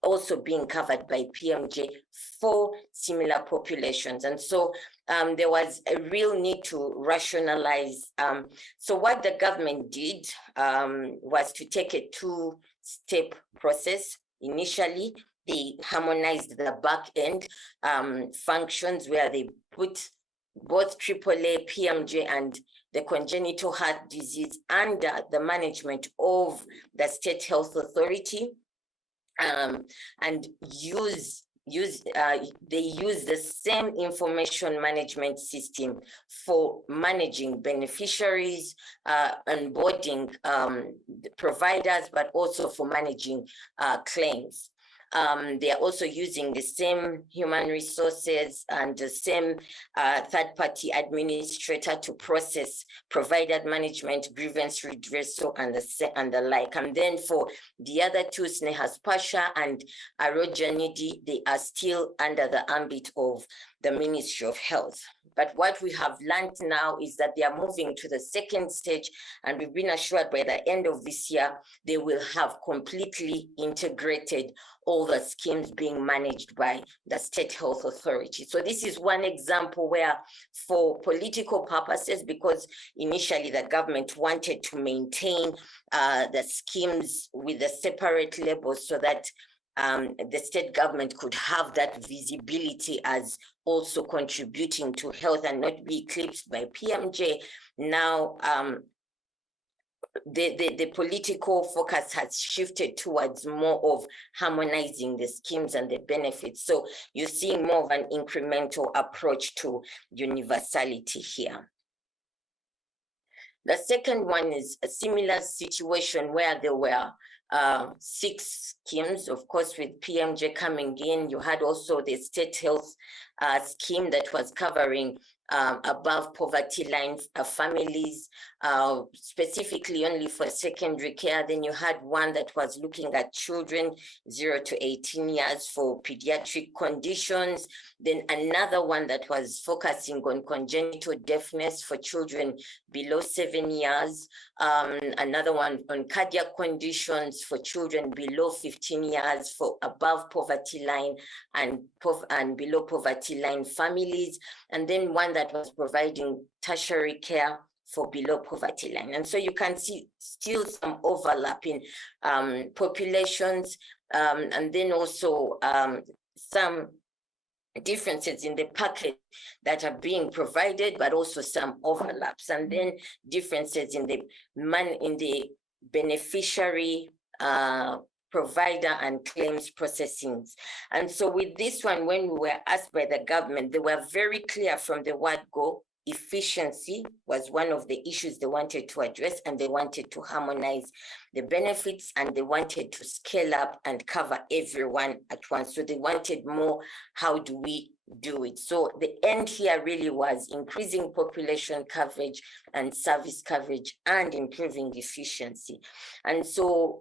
also being covered by PMJ for similar populations. And so there was a real need to rationalize. So what the government did was to take a 2-step process. Initially, they harmonized the back end functions where they put both AAA, PMJ, and the congenital heart disease under the management of the State Health Authority. And they use the same information management system for managing beneficiaries, onboarding the providers, but also for managing claims. They are also using the same human resources and the same third-party administrator to process provider management, grievance redressal, and the like. And then for the other 2, Snehas Pasha and Arojanidi, they are still under the ambit of the Ministry of Health. But what we have learned now is that they are moving to the 2nd stage, and we've been assured by the end of this year, they will have completely integrated all the schemes being managed by the State Health Authority. So this is one example where, for political purposes, because initially the government wanted to maintain the schemes with the separate labels so that the state government could have that visibility as also contributing to health and not be eclipsed by PMJ. Now, the political focus has shifted towards more of harmonizing the schemes and the benefits. So you're seeing more of an incremental approach to universality here. The second one is a similar situation where there were 6 schemes. Of course, with PMJ coming in, you had also the state health scheme that was covering above poverty line families, specifically only for secondary care. Then you had one that was looking at children 0 to 18 years for pediatric conditions. Then another one that was focusing on congenital deafness for children below 7 years. Another one on cardiac conditions for children below 15 years for above poverty line and below poverty line families. And then one that was providing tertiary care for below poverty line. And so you can see still some overlapping populations, and then also some differences in the package that are being provided, but also some overlaps, and then differences in the beneficiary, provider, and claims processing. And so with this one, when we were asked by the government, they were very clear from the word go. Efficiency was one of the issues they wanted to address, and they wanted to harmonize the benefits, and they wanted to scale up and cover everyone at once. So they wanted more, how do we do it? So the end here really was increasing population coverage and service coverage and improving efficiency. And so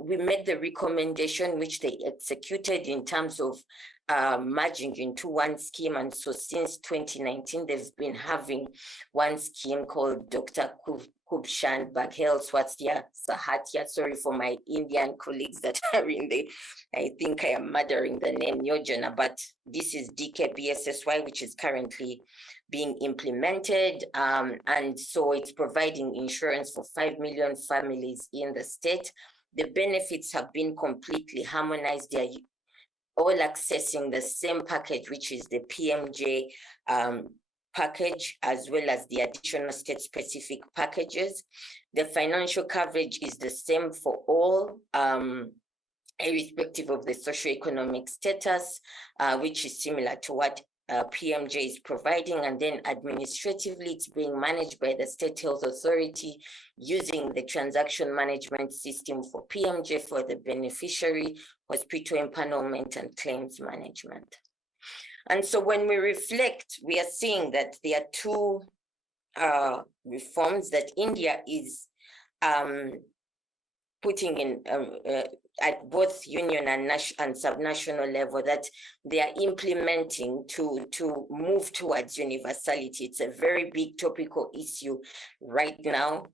we made the recommendation, which they executed in terms of merging into one scheme. And so since 2019, they've been having one scheme called Dr. Kubshan Baghel Swatia Sahatia. Sorry for my Indian colleagues that are in the, I think I am murdering the name Yojana, but this is DKBSSY, which is currently being implemented. And so it's providing insurance for 5 million families in the state. The benefits have been completely harmonized. They are all accessing the same package, which is the PMJ package, as well as the additional state-specific packages. The financial coverage is the same for all, irrespective of the socioeconomic status, which is similar to what PMJ is providing, and then administratively it's being managed by the State Health Authority using the transaction management system for PMJ for the beneficiary, hospital empanelment, and claims management. And so when we reflect, we are seeing that there are two reforms that India is putting in at both union and subnational level, that they are implementing to move towards universality. It's a very big topical issue right now,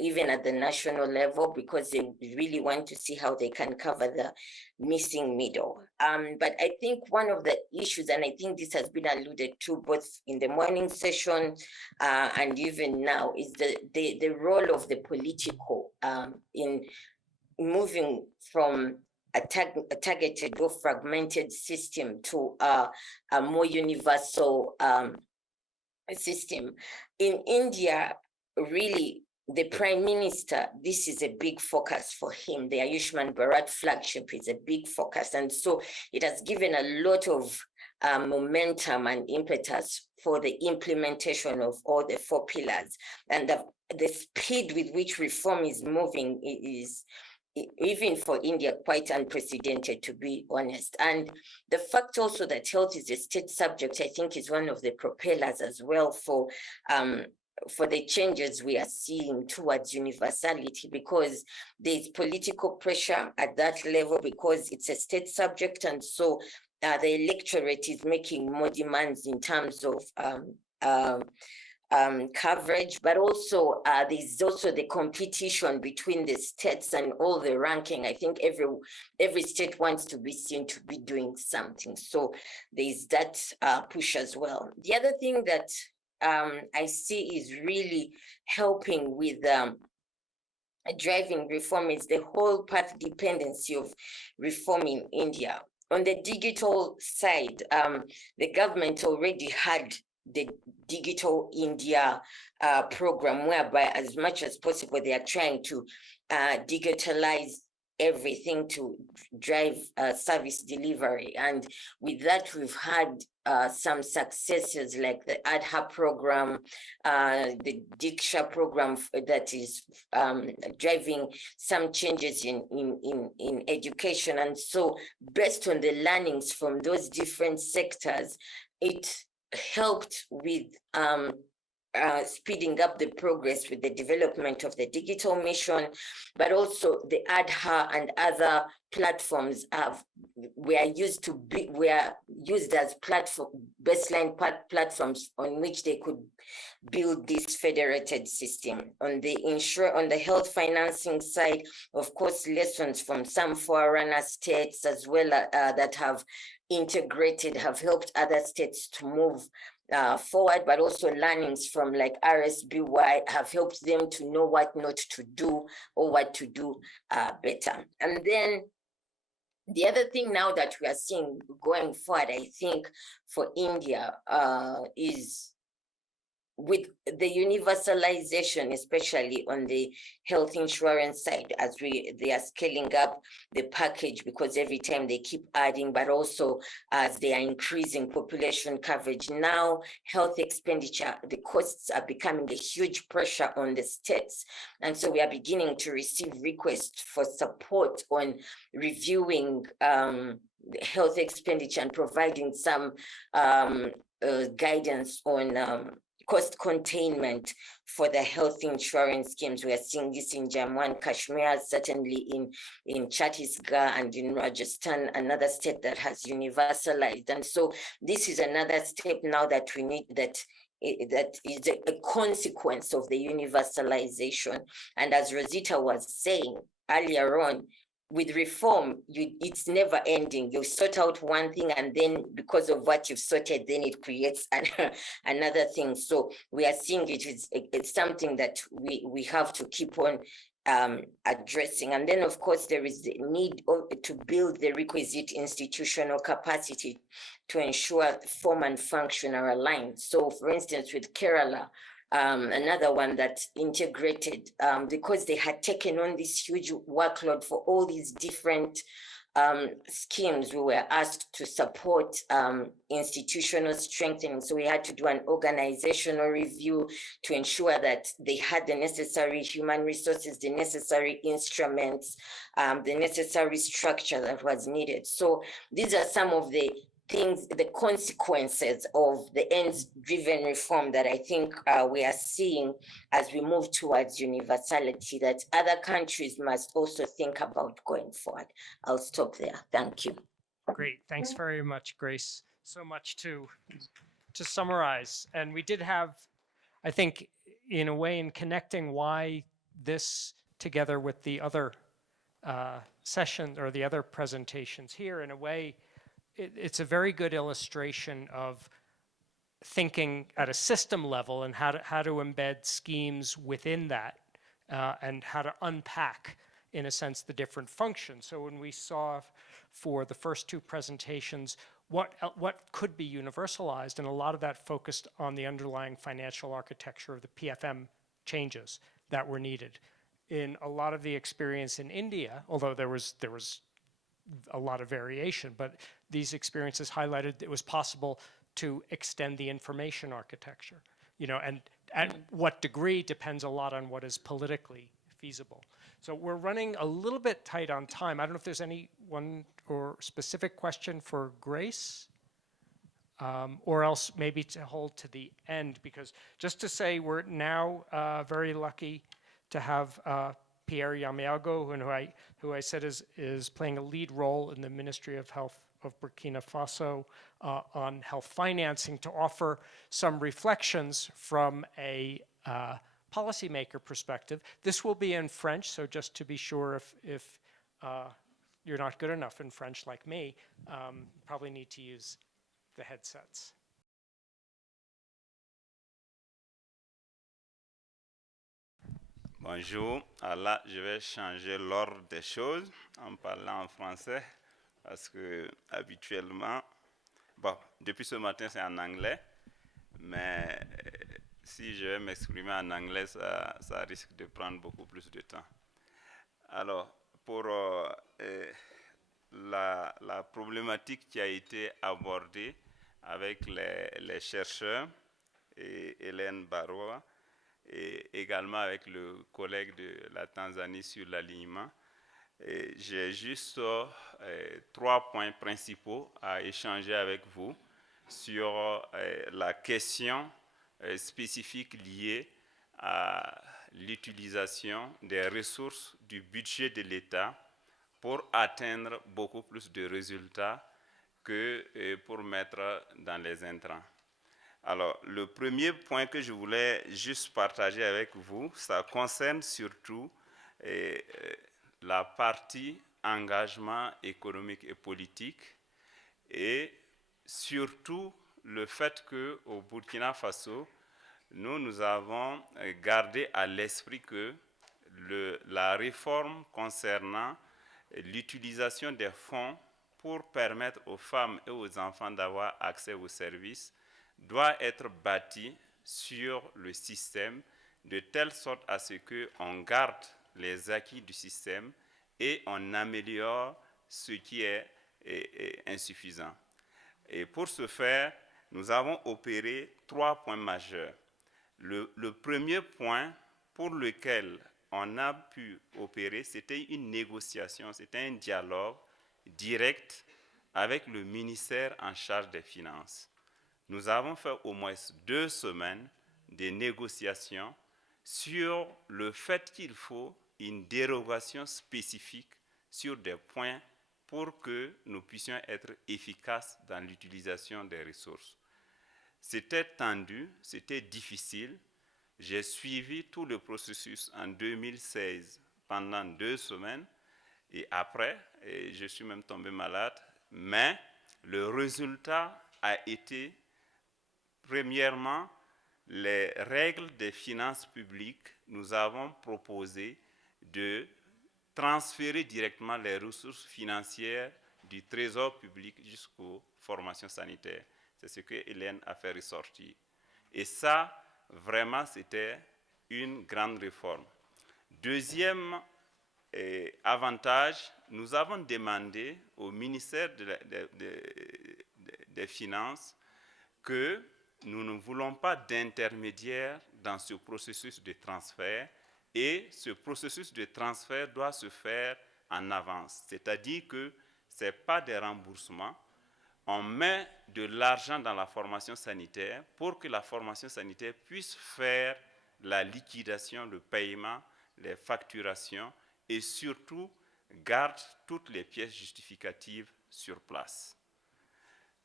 even at the national level, because they really want to see how they can cover the missing middle. But I think one of the issues, and I think this has been alluded to both in the morning session and even now, is the role of the political in moving from a targeted or fragmented system to a more universal system. In India, really, the Prime Minister, this is a big focus for him. The Ayushman Bharat flagship is a big focus. And so it has given a lot of momentum and impetus for the implementation of all the 4 pillars. And the speed with which reform is moving is, even for India, quite unprecedented, to be honest. And the fact also that health is a state subject, I think, is one of the propellers as well for the changes we are seeing towards universality, because there's political pressure at that level because it's a state subject. And so the electorate is making more demands in terms of coverage, but also there's also the competition between the states and all the ranking. I think every state wants to be seen to be doing something. So there's that push as well. The other thing that I see is really helping with driving reform is the whole path dependency of reform in India. On the digital side, the government already had the Digital India program, whereby as much as possible they are trying to digitalize everything to drive service delivery. And with that, we've had some successes like the ADHA program, the Diksha program that is driving some changes in education. And so based on the learnings from those different sectors, it helped with speeding up the progress with the development of the digital mission, but also the ADHA and other platforms were used as baseline platforms on which they could build this federated system. On the health financing side, of course, lessons from some forerunner states as well that have integrated have helped other states to move forward, but also learnings from like RSBY have helped them to know what not to do or what to do better. And then the other thing now that we are seeing going forward, I think, for India is with the universalization, especially on the health insurance side, as they are scaling up the package, because every time they keep adding, but also as they are increasing population coverage. Now, health expenditure, the costs are becoming a huge pressure on the states. And so we are beginning to receive requests for support on reviewing health expenditure and providing some guidance on cost containment for the health insurance schemes. We are seeing this in Jammu and Kashmir, certainly in Chhattisgarh and in Rajasthan, another state that has universalized. And so this is another step now that we need, that is a consequence of the universalization. And as Rosita was saying earlier on, with reform, it's never ending. You sort out one thing, and then because of what you've sorted, then it creates another thing. So we are seeing it's something that we have to keep on addressing. And then, of course, there is the need to build the requisite institutional capacity to ensure form and function are aligned. So, for instance, with Kerala, another one that integrated because they had taken on this huge workload for all these different schemes, we were asked to support institutional strengthening. So we had to do an organizational review to ensure that they had the necessary human resources, the necessary instruments, the necessary structure that was needed. So these are some of the things, the consequences of the ends-driven reform that I think we are seeing as we move towards universality, that other countries must also think about going forward. I'll stop there. Thank you. Great, thanks very much, Grace. So much to summarize. And we did have, I think, in a way, in connecting why this together with the other sessions or the other presentations here, in a way, it's a very good illustration of thinking at a system level and how to embed schemes within that and how to unpack, in a sense, the different functions. So when we saw for the first two presentations what could be universalized, and a lot of that focused on the underlying financial architecture of the PFM changes that were needed. In a lot of the experience in India, although there was a lot of variation, but these experiences highlighted it was possible to extend the information architecture, and at what degree depends a lot on what is politically feasible. So we're running a little bit tight on time. I don't know if there's any one or specific question for Grace, or else maybe to hold to the end, because just to say we're now very lucky to have Pierre Yamiago, who I said is playing a lead role in the Ministry of Health of Burkina Faso on health financing, to offer some reflections from a policymaker perspective. This will be in French, so just to be sure if you're not good enough in French like me, probably need to use the headsets. Bonjour. Alors là, je vais changer l'ordre des choses en parlant en français parce que habituellement, bon, depuis ce matin c'est en anglais, mais si je vais m'exprimer en anglais, ça risque de prendre beaucoup plus de temps. Alors, pour la problématique qui a été abordée avec les chercheurs et Hélène Baroua, et également avec le collègue de la Tanzanie sur l'alignement, j'ai juste 3 points principaux à échanger avec vous sur la question spécifique liée à l'utilisation des ressources du budget de l'État pour atteindre beaucoup plus de résultats que pour mettre dans les intrants. Alors, le premier point que je voulais juste partager avec vous, ça concerne surtout la partie engagement économique et politique, et surtout le fait qu'au Burkina Faso, nous avons gardé à l'esprit que la réforme concernant l'utilisation des fonds pour permettre aux femmes et aux enfants d'avoir accès aux services doit être bâti sur le système de telle sorte à ce qu'on garde les acquis du système et on améliore ce qui est insuffisant. Et pour ce faire, nous avons opéré 3 points majeurs. Le premier point pour lequel on a pu opérer, c'était une négociation, c'était un dialogue direct avec le ministère en charge des Finances. Nous avons fait au moins 2 semaines de négociations sur le fait qu'il faut une dérogation spécifique sur des points pour que nous puissions être efficaces dans l'utilisation des ressources. C'était tendu, c'était difficile. J'ai suivi tout le processus en 2016 pendant 2 semaines et après, je suis même tombé malade, mais le résultat a été, premièrement, les règles des finances publiques. Nous avons proposé de transférer directement les ressources financières du trésor public jusqu'aux formations sanitaires. C'est ce que Hélène a fait ressortir. Et ça, vraiment, c'était une grande réforme. Deuxième avantage, nous avons demandé au ministère des Finances que nous ne voulons pas d'intermédiaire dans ce processus de transfert, et ce processus de transfert doit se faire en avance, c'est-à-dire que ce n'est pas des remboursements. On met de l'argent dans la formation sanitaire pour que la formation sanitaire puisse faire la liquidation, le paiement, les facturations et surtout garde toutes les pièces justificatives sur place.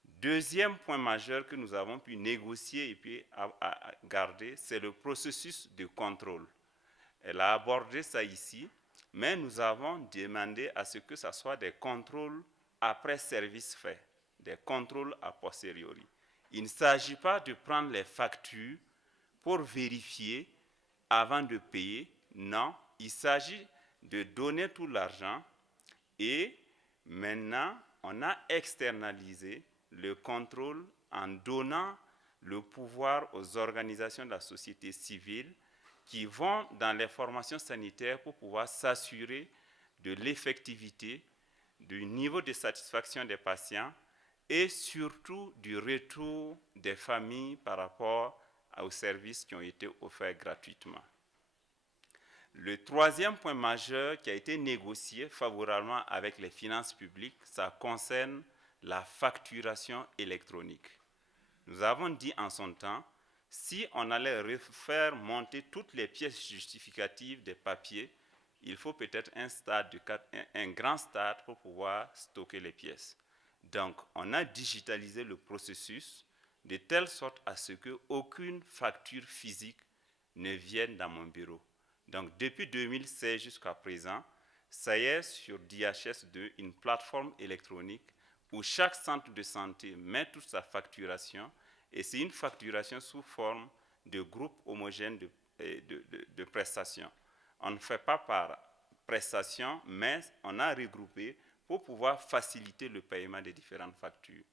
Deuxième point majeur que nous avons pu négocier et puis à garder, c'est le processus de contrôle. Elle a abordé ça ici, mais nous avons demandé à ce que ce soit des contrôles après service fait, des contrôles a posteriori. Il ne s'agit pas de prendre les factures pour vérifier avant de payer, non, il s'agit de donner tout l'argent et maintenant on a externalisé le contrôle en donnant le pouvoir aux organisations de la société civile qui vont dans les formations sanitaires pour pouvoir s'assurer de l'effectivité, du niveau de satisfaction des patients et surtout du retour des familles par rapport aux services qui ont été offerts gratuitement. Le troisième point majeur qui a été négocié favorablement avec les finances publiques, ça concerne la facturation électronique. Nous avons dit en son temps, si on allait refaire monter toutes les pièces justificatives des papiers, il faut peut-être un grand stade pour pouvoir stocker les pièces. Donc, on a digitalisé le processus de telle sorte à ce qu'aucune facture physique ne vienne dans mon bureau. Donc, depuis 2016 jusqu'à présent, ça y est sur DHS2, une plateforme électronique où chaque centre de santé met toute sa facturation, et c'est une facturation sous forme de groupe homogène de prestations. On ne fait pas par prestation, mais on a regroupé pour pouvoir faciliter le paiement des différentes factures.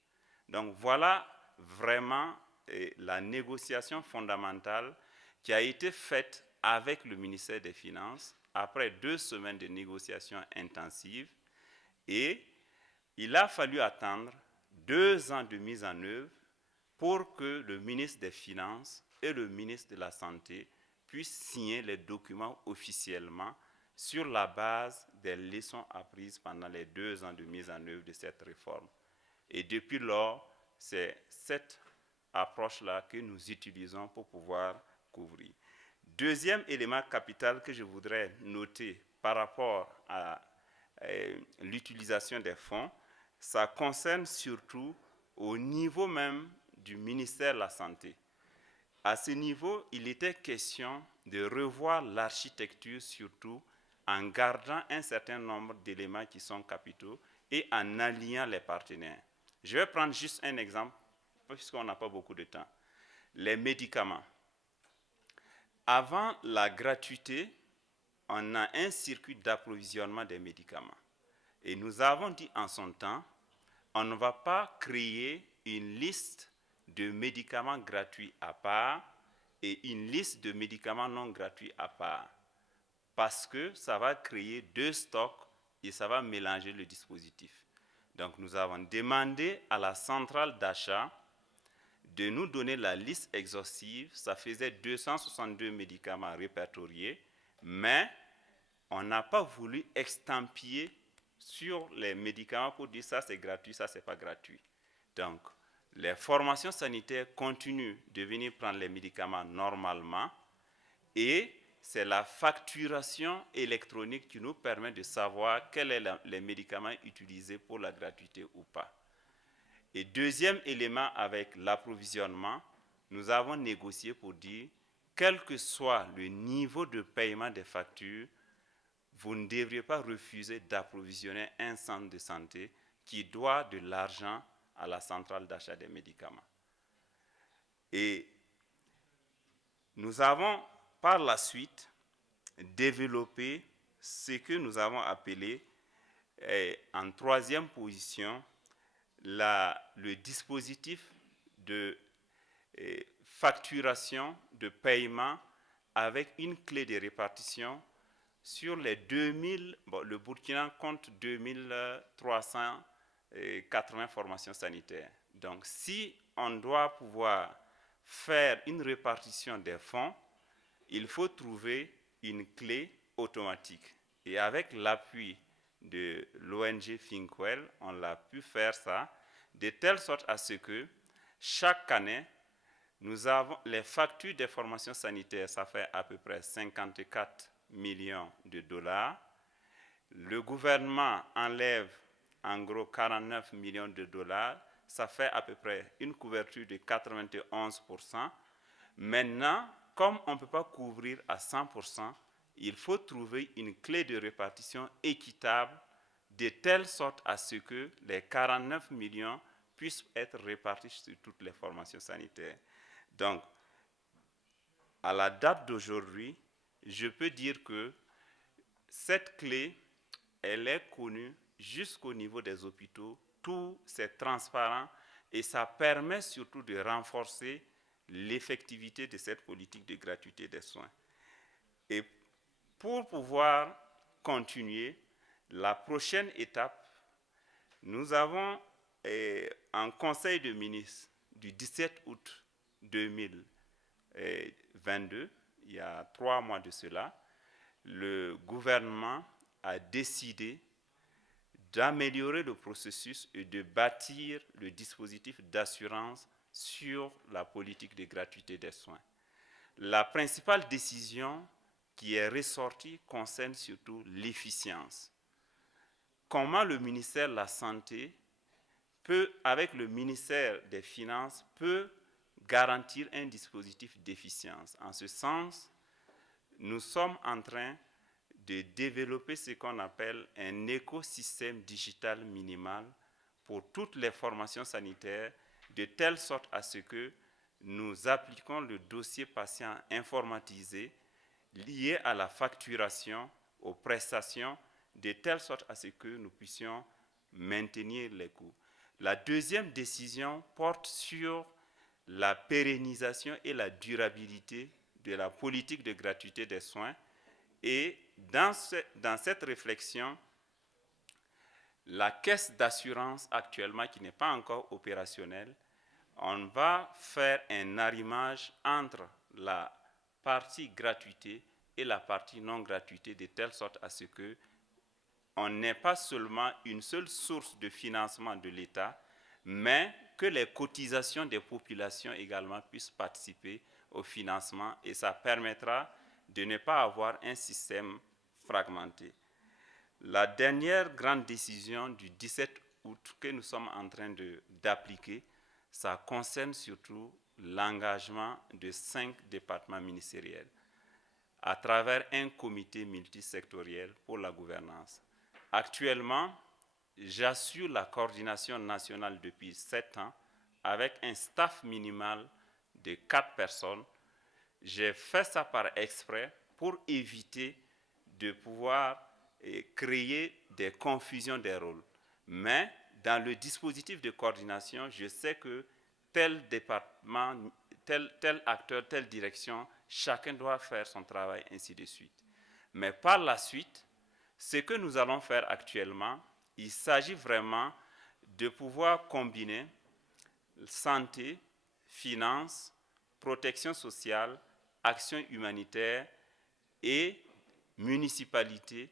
Donc voilà vraiment la négociation fondamentale qui a été faite avec le ministère des Finances après 2 semaines de négociations intensives, et il a fallu attendre 2 ans de mise en œuvre pour que le ministre des Finances et le ministre de la Santé puissent signer les documents officiellement sur la base des leçons apprises pendant les 2 ans de mise en œuvre de cette réforme. Et depuis lors, c'est cette approche-là que nous utilisons pour pouvoir couvrir. Deuxième élément capital que je voudrais noter par rapport à l'utilisation des fonds, ça concerne surtout au niveau même du ministère de la Santé. À ce niveau, il était question de revoir l'architecture surtout en gardant un certain nombre d'éléments qui sont capitaux et en alliant les partenaires. Je vais prendre juste un exemple, puisqu'on n'a pas beaucoup de temps. Les médicaments. Avant la gratuité, on a un circuit d'approvisionnement des médicaments. Et nous avons dit en son temps, on ne va pas créer une liste de médicaments gratuits à part et une liste de médicaments non gratuits à part, parce que ça va créer 2 stocks et ça va mélanger le dispositif. Donc nous avons demandé à la centrale d'achat de nous donner la liste exhaustive. Ça faisait 262 médicaments répertoriés, mais on n'a pas voulu estampiller sur les médicaments pour dire ça c'est gratuit, ça c'est pas gratuit. Donc, les formations sanitaires continuent de venir prendre les médicaments normalement, et c'est la facturation électronique qui nous permet de savoir quels sont les médicaments utilisés pour la gratuité ou pas. Et deuxième élément avec l'approvisionnement, nous avons négocié pour dire, quel que soit le niveau de paiement des factures, vous ne devriez pas refuser d'approvisionner un centre de santé qui doit de l'argent à la centrale d'achat des médicaments. Et nous avons par la suite développé ce que nous avons appelé en 3e position le dispositif de facturation, de paiement avec une clé de répartition sur les 2000, bon, le Burkina compte 2380 formations sanitaires. Donc, si on doit pouvoir faire une répartition des fonds, il faut trouver une clé automatique. Et avec l'appui de l'ONG ThinkWell, on l'a pu faire ça, de telle sorte à ce que chaque année, nous avons les factures des formations sanitaires, ça fait à peu près 54 millions de dollars. Le gouvernement enlève en gros 49 millions de dollars, ça fait à peu près une couverture de 91%. Maintenant, comme on ne peut pas couvrir à 100%, il faut trouver une clé de répartition équitable de telle sorte à ce que les 49 millions puissent être répartis sur toutes les formations sanitaires. Donc, à la date d'aujourd'hui, je peux dire que cette clé, elle est connue jusqu'au niveau des hôpitaux, tout c'est transparent et ça permet surtout de renforcer l'effectivité de cette politique de gratuité des soins. Et pour pouvoir continuer, la prochaine étape, nous avons un conseil de ministres du 17 août 2022, il y a 3 mois de cela, le gouvernement a décidé d'améliorer le processus et de bâtir le dispositif d'assurance sur la politique de gratuité des soins. La principale décision qui est ressortie concerne surtout l'efficience. Comment le ministère de la Santé peut, avec le ministère des Finances, peut garantir un dispositif d'efficience. En ce sens, nous sommes en train de développer ce qu'on appelle un écosystème digital minimal pour toutes les formations sanitaires, de telle sorte à ce que nous appliquons le dossier patient informatisé lié à la facturation, aux prestations, de telle sorte à ce que nous puissions maintenir les coûts. La deuxième décision porte sur la pérennisation et la durabilité de la politique de gratuité des soins. Et dans cette réflexion, la caisse d'assurance actuellement, qui n'est pas encore opérationnelle, on va faire un arrimage entre la partie gratuité et la partie non gratuité, de telle sorte à ce que on n'ait pas seulement une seule source de financement de l'État, mais que les cotisations des populations également puissent participer au financement, et ça permettra de ne pas avoir un système fragmenté. La dernière grande décision du 17 août que nous sommes en train d'appliquer, ça concerne surtout l'engagement de 5 départements ministériels à travers un comité multisectoriel pour la gouvernance. Actuellement, j'assure la coordination nationale depuis 7 ans avec un staff minimal de 4 personnes. J'ai fait ça par exprès pour éviter de pouvoir créer des confusions des rôles. Mais dans le dispositif de coordination, je sais que tel département, tel acteur, telle direction, chacun doit faire son travail, ainsi de suite. Mais par la suite, ce que nous allons faire actuellement, il s'agit vraiment de pouvoir combiner santé, finance, protection sociale, action humanitaire et municipalité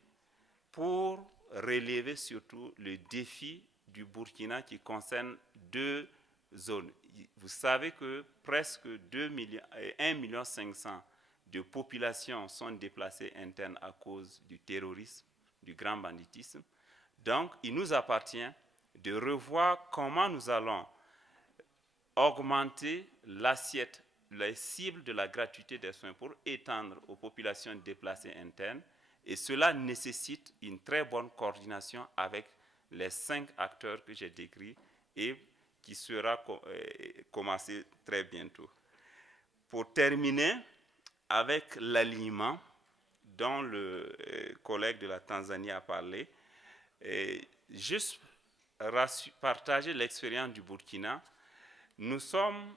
pour relever surtout le défi du Burkina qui concerne 2 zones. Vous savez que presque 1,5 million de populations sont déplacées internes à cause du terrorisme, du grand banditisme. Donc, il nous appartient de revoir comment nous allons augmenter l'assiette, les cibles de la gratuité des soins pour étendre aux populations déplacées internes. Et cela nécessite une très bonne coordination avec les 5 acteurs que j'ai décrits et qui sera commencé très bientôt. Pour terminer avec l'alignement dont le collègue de la Tanzanie a parlé, juste partager l'expérience du Burkina. Nous sommes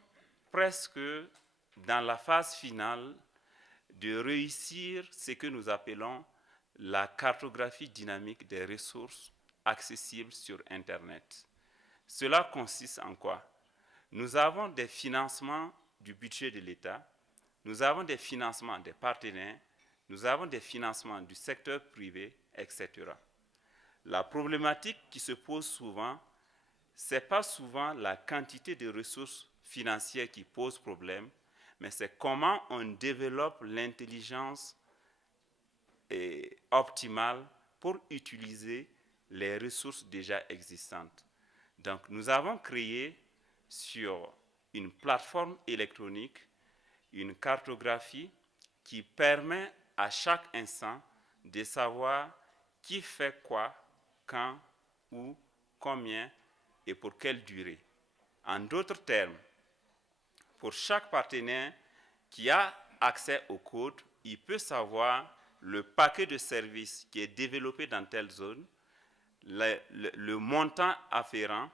presque dans la phase finale de réussir ce que nous appelons la cartographie dynamique des ressources accessibles sur Internet. Cela consiste en quoi? Nous avons des financements du budget de l'État, nous avons des financements des partenaires, nous avons des financements du secteur privé, etc. La problématique qui se pose souvent, ce n'est pas souvent la quantité de ressources financières qui pose problème, mais c'est comment on développe l'intelligence optimale pour utiliser les ressources déjà existantes. Donc, nous avons créé sur une plateforme électronique une cartographie qui permet à chaque instant de savoir qui fait quoi, quand, où, combien et pour quelle durée. En d'autres termes, pour chaque partenaire qui a accès au code, il peut savoir le paquet de services qui est développé dans telle zone, le montant afférent,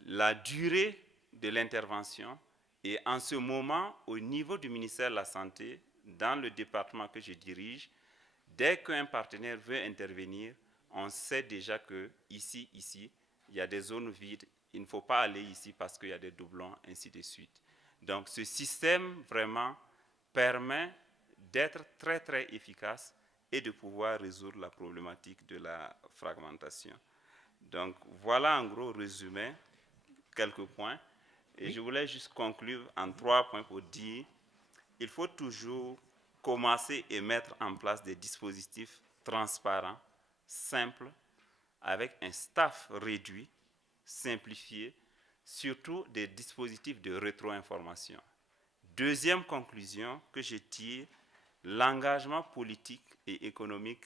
la durée de l'intervention, et en ce moment, au niveau du ministère de la Santé, dans le département que je dirige, dès qu'un partenaire veut intervenir, on sait déjà que ici, il y a des zones vides, il ne faut pas aller ici parce qu'il y a des doublons, ainsi de suite. Donc ce système vraiment permet d'être très très efficace et de pouvoir résoudre la problématique de la fragmentation. Donc voilà en gros résumé quelques points. Et je voulais juste conclure en 3 points pour dire qu'il faut toujours commencer et mettre en place des dispositifs transparents, simples, avec un staff réduit, simplifié, surtout des dispositifs de rétro-information. Deuxième conclusion que je tire, l'engagement politique et économique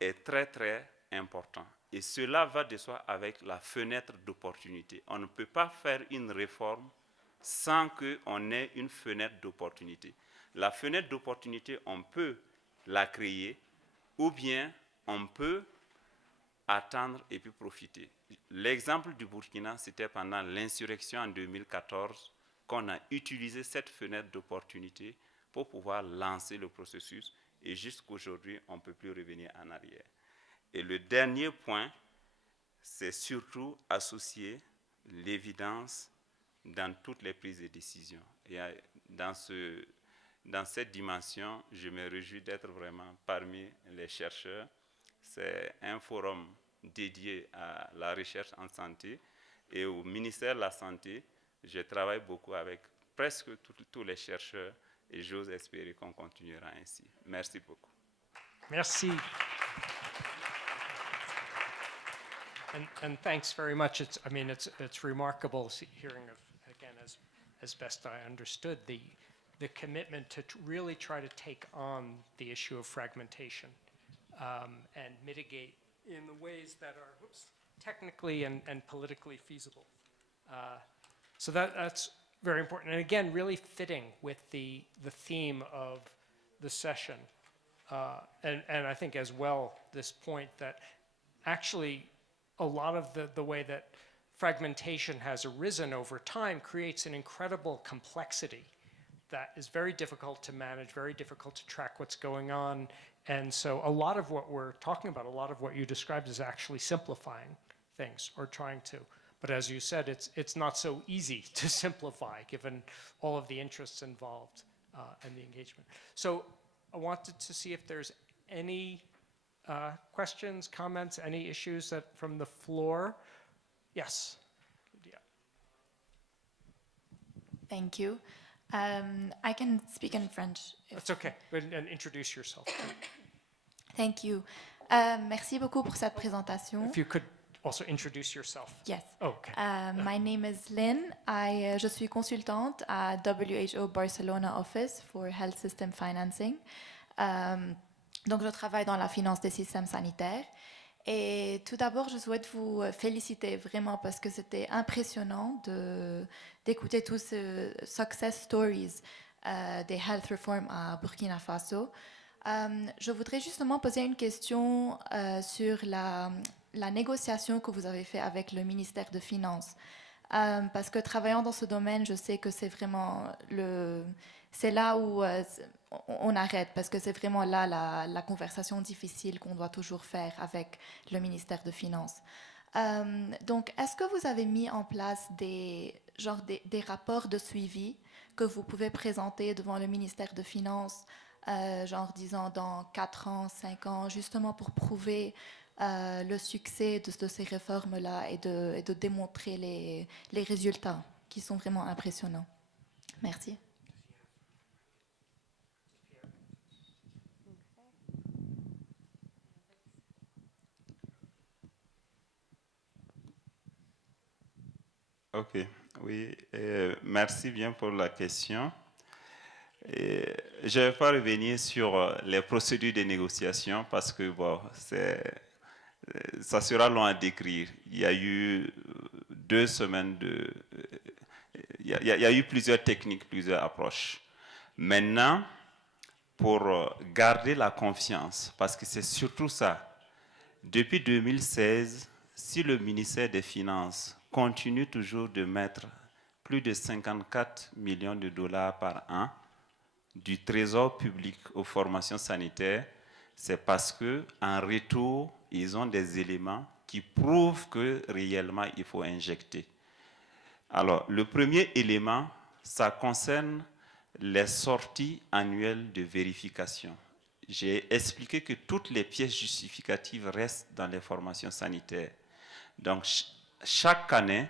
est très très important. Et cela va de soi avec la fenêtre d'opportunité. On ne peut pas faire une réforme sans qu'on ait une fenêtre d'opportunité. La fenêtre d'opportunité, on peut la créer ou bien on peut attendre et puis profiter. L'exemple du Burkina, c'était pendant l'insurrection en 2014 qu'on a utilisé cette fenêtre d'opportunité pour pouvoir lancer le processus et jusqu'aujourd'hui, on ne peut plus revenir en arrière. Et le dernier point, c'est surtout associer l'évidence dans toutes les prises de décision. Et dans cette dimension, je me réjouis d'être vraiment parmi les chercheurs. C'est un forum dédié à la recherche en santé. Et au ministère de la Santé, je travaille beaucoup avec presque tous les chercheurs et j'ose espérer qu'on continuera ainsi. Merci beaucoup. Merci. And thanks very much. I mean, it's remarkable hearing of, again, as best I understood, the commitment to really try to take on the issue of fragmentation and mitigate in the ways that are technically and politically feasible. So that's very important. And again, really fitting with the theme of the session. And I think as well, this point that actually a lot of the way that fragmentation has arisen over time creates an incredible complexity that is very difficult to manage, very difficult to track what's going on. And so a lot of what we're talking about, a lot of what you described is actually simplifying things or trying to. But as you said, it's not so easy to simplify given all of the interests involved and the engagement. So I wanted to see if there's any questions, comments, any issues that from the floor? Yes. Yeah. Thank you. I can speak in French. That's okay. And introduce yourself. Thank you. Merci beaucoup pour cette présentation. If you could also introduce yourself. Yes. Oh, okay. My name is Lynn. Je suis consultante à WHO Barcelona Office for Health System Financing. Donc, je travaille dans la finance des systèmes sanitaires. Et tout d'abord, je souhaite vous féliciter vraiment parce que c'était impressionnant d'écouter tous ces success stories des health reform à Burkina Faso. Je voudrais justement poser une question sur la négociation que vous avez faite avec le ministère de Finances. Parce que travaillant dans ce domaine, je sais que c'est vraiment c'est là où on arrête parce que c'est vraiment là la conversation difficile qu'on doit toujours faire avec le ministère de Finances. Donc, est-ce que vous avez mis en place des rapports de suivi que vous pouvez présenter devant le ministère de Finances, genre disons dans 4 ans, 5 ans, justement pour prouver le succès de ces réformes-là et de démontrer les résultats qui sont vraiment impressionnants? Merci. Ok, oui, merci bien pour la question. Et je ne vais pas revenir sur les procédures de négociation parce que bon, ça sera long à décrire. Il y a eu 2 semaines de... Il y a eu plusieurs techniques, plusieurs approches. Maintenant, pour garder la confiance, parce que c'est surtout ça, depuis 2016, si le ministère des Finances continue toujours de mettre plus de 54 millions de dollars par an du trésor public aux formations sanitaires, c'est parce qu'en retour, ils ont des éléments qui prouvent que réellement il faut injecter. Alors, le premier élément, ça concerne les sorties annuelles de vérification. J'ai expliqué que toutes les pièces justificatives restent dans les formations sanitaires. Donc, chaque année,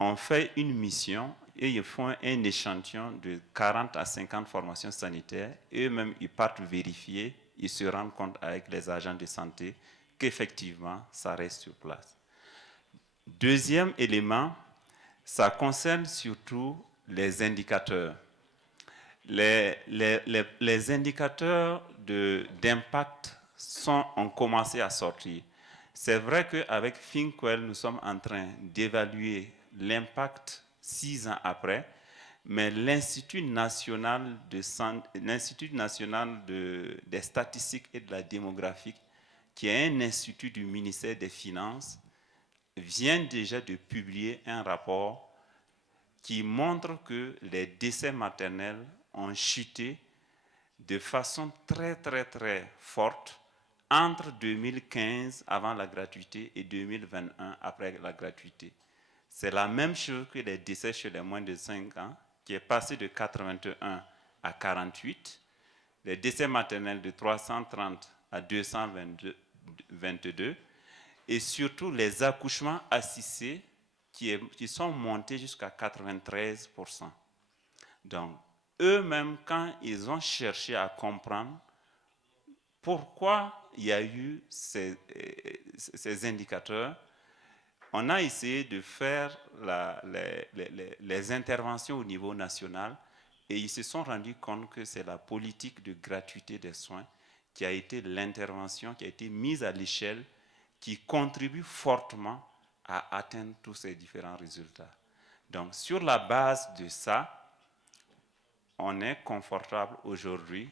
on fait une mission et ils font un échantillon de 40 à 50 formations sanitaires. Eux-mêmes, ils partent vérifier, ils se rendent compte avec les agents de santé qu'effectivement, ça reste sur place. Deuxième élément, ça concerne surtout les indicateurs. Les indicateurs d'impact ont commencé à sortir. C'est vrai qu'avec ThinkWell, nous sommes en train d'évaluer l'impact 6 ans après, mais l'Institut national des statistiques et de la démographie, qui est un institut du ministère des Finances, vient déjà de publier un rapport qui montre que les décès maternels ont chuté de façon très, très, très forte entre 2015, avant la gratuité, et 2021, après la gratuité. C'est la même chose que les décès chez les moins de 5 ans, qui est passé de 81 à 48, les décès maternels de 330 à 222, et surtout les accouchements assistés qui sont montés jusqu'à 93%. Donc, eux-mêmes, quand ils ont cherché à comprendre pourquoi il y a eu ces indicateurs, on a essayé de faire les interventions au niveau national et ils se sont rendus compte que c'est la politique de gratuité des soins qui a été l'intervention, qui a été mise à l'échelle, qui contribue fortement à atteindre tous ces différents résultats. Donc, sur la base de ça, on est confortable aujourd'hui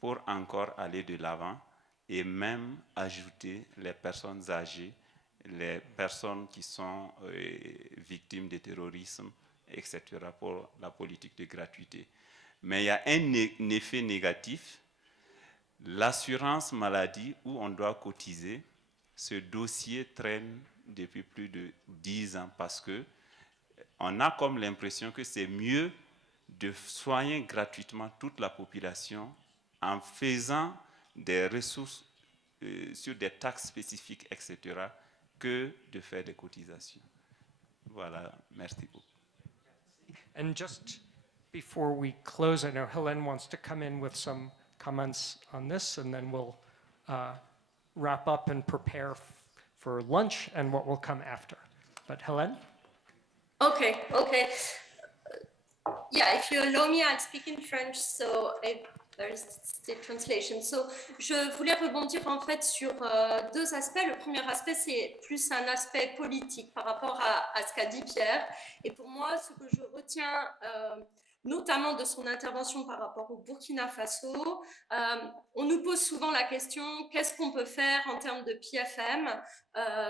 pour encore aller de l'avant et même ajouter les personnes âgées, les personnes qui sont victimes de terrorisme, etc., pour la politique de gratuité. Mais il y a un effet négatif. L'assurance maladie où on doit cotiser, ce dossier traîne depuis plus de 10 ans parce qu'on a comme l'impression que c'est mieux de soigner gratuitement toute la population en faisant des ressources sur des taxes spécifiques, etc., que de faire des cotisations. Voilà, merci beaucoup. And just before we close, I know Hélène wants to come in with some comments on this, and then we'll wrap up and prepare for lunch and what will come after. But Hélène? Okay. Yeah, if you allow me, I'll speak in French, so there's the translation. So, je voulais rebondir en fait sur 2 aspects. Le premier aspect, c'est plus un aspect politique par rapport à ce qu'a dit Pierre. Et pour moi, ce que je retiens notamment de son intervention par rapport au Burkina Faso, on nous pose souvent la question, qu'est-ce qu'on peut faire en termes de PFM,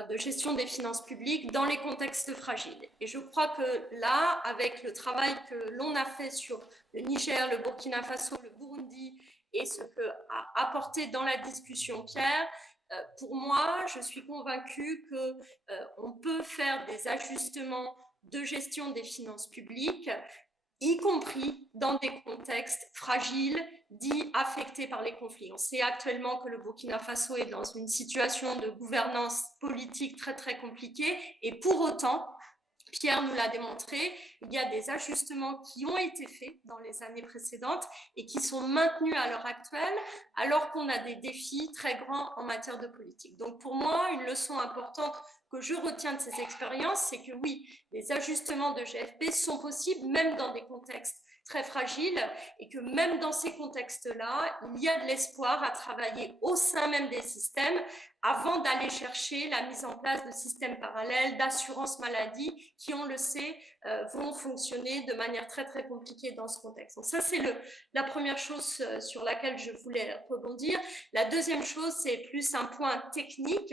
de gestion des finances publiques dans les contextes fragiles. Et je crois que là, avec le travail que l'on a fait sur le Niger, le Burkina Faso, le Burundi, Burundi et ce que a apporté dans la discussion Pierre, pour moi, je suis convaincue qu'on peut faire des ajustements de gestion des finances publiques, y compris dans des contextes fragiles, dits affectés par les conflits. On sait actuellement que le Burkina Faso est dans une situation de gouvernance politique très très compliquée, et pour autant, Pierre nous l'a démontré, il y a des ajustements qui ont été faits dans les années précédentes et qui sont maintenus à l'heure actuelle, alors qu'on a des défis très grands en matière de politique. Donc pour moi, une leçon importante que je retiens de ces expériences, c'est que oui, les ajustements de GFP sont possibles, même dans des contextes très fragiles, et que même dans ces contextes-là, il y a de l'espoir à travailler au sein même des systèmes avant d'aller chercher la mise en place de systèmes parallèles d'assurance maladie qui, on le sait, vont fonctionner de manière très très compliquée dans ce contexte. Donc ça, c'est la première chose sur laquelle je voulais rebondir. La deuxième chose, c'est plus un point technique.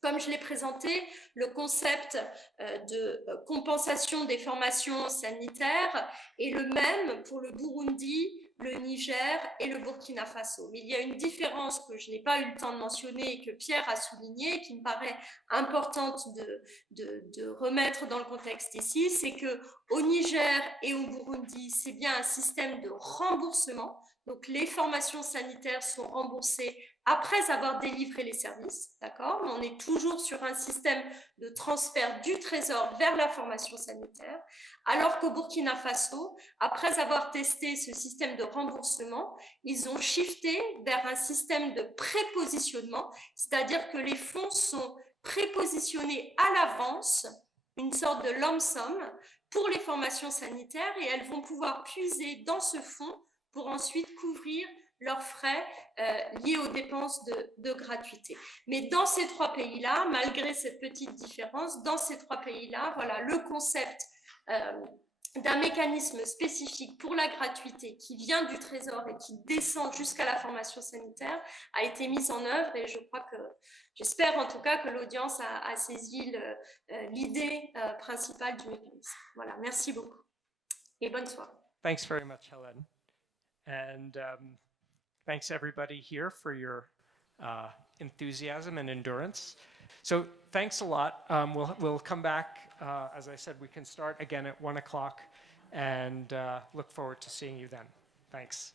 Comme je l'ai présenté, le concept de compensation des formations sanitaires est le même pour le Burundi, le Niger et le Burkina Faso. Mais il y a une différence que je n'ai pas eu le temps de mentionner et que Pierre a soulignée, qui me paraît importante de remettre dans le contexte ici, c'est qu'au Niger et au Burundi, c'est bien un système de remboursement. Donc, les formations sanitaires sont remboursées après avoir délivré les services, d'accord? Mais on est toujours sur un système de transfert du Trésor vers la formation sanitaire, alors qu'au Burkina Faso, après avoir testé ce système de remboursement, ils ont shifté vers un système de prépositionnement, c'est-à-dire que les fonds sont prépositionnés à l'avance, une sorte de lump sum, pour les formations sanitaires, et elles vont pouvoir puiser dans ce fonds pour ensuite couvrir leurs frais liés aux dépenses de gratuité. Mais dans ces trois pays-là, malgré cette petite différence, dans ces trois pays-là, voilà, le concept d'un mécanisme spécifique pour la gratuité qui vient du Trésor et qui descend jusqu'à la formation sanitaire a été mis en œuvre, et je crois que, j'espère en tout cas que l'audience a saisi l'idée principale du mécanisme. Voilà, merci beaucoup et bonne soirée. Thanks very much, Hélène. And thanks everybody here for your enthusiasm and endurance. So thanks a lot. We'll come back. As I said, we can start again at 1 o'clock, and look forward to seeing you then. Thanks.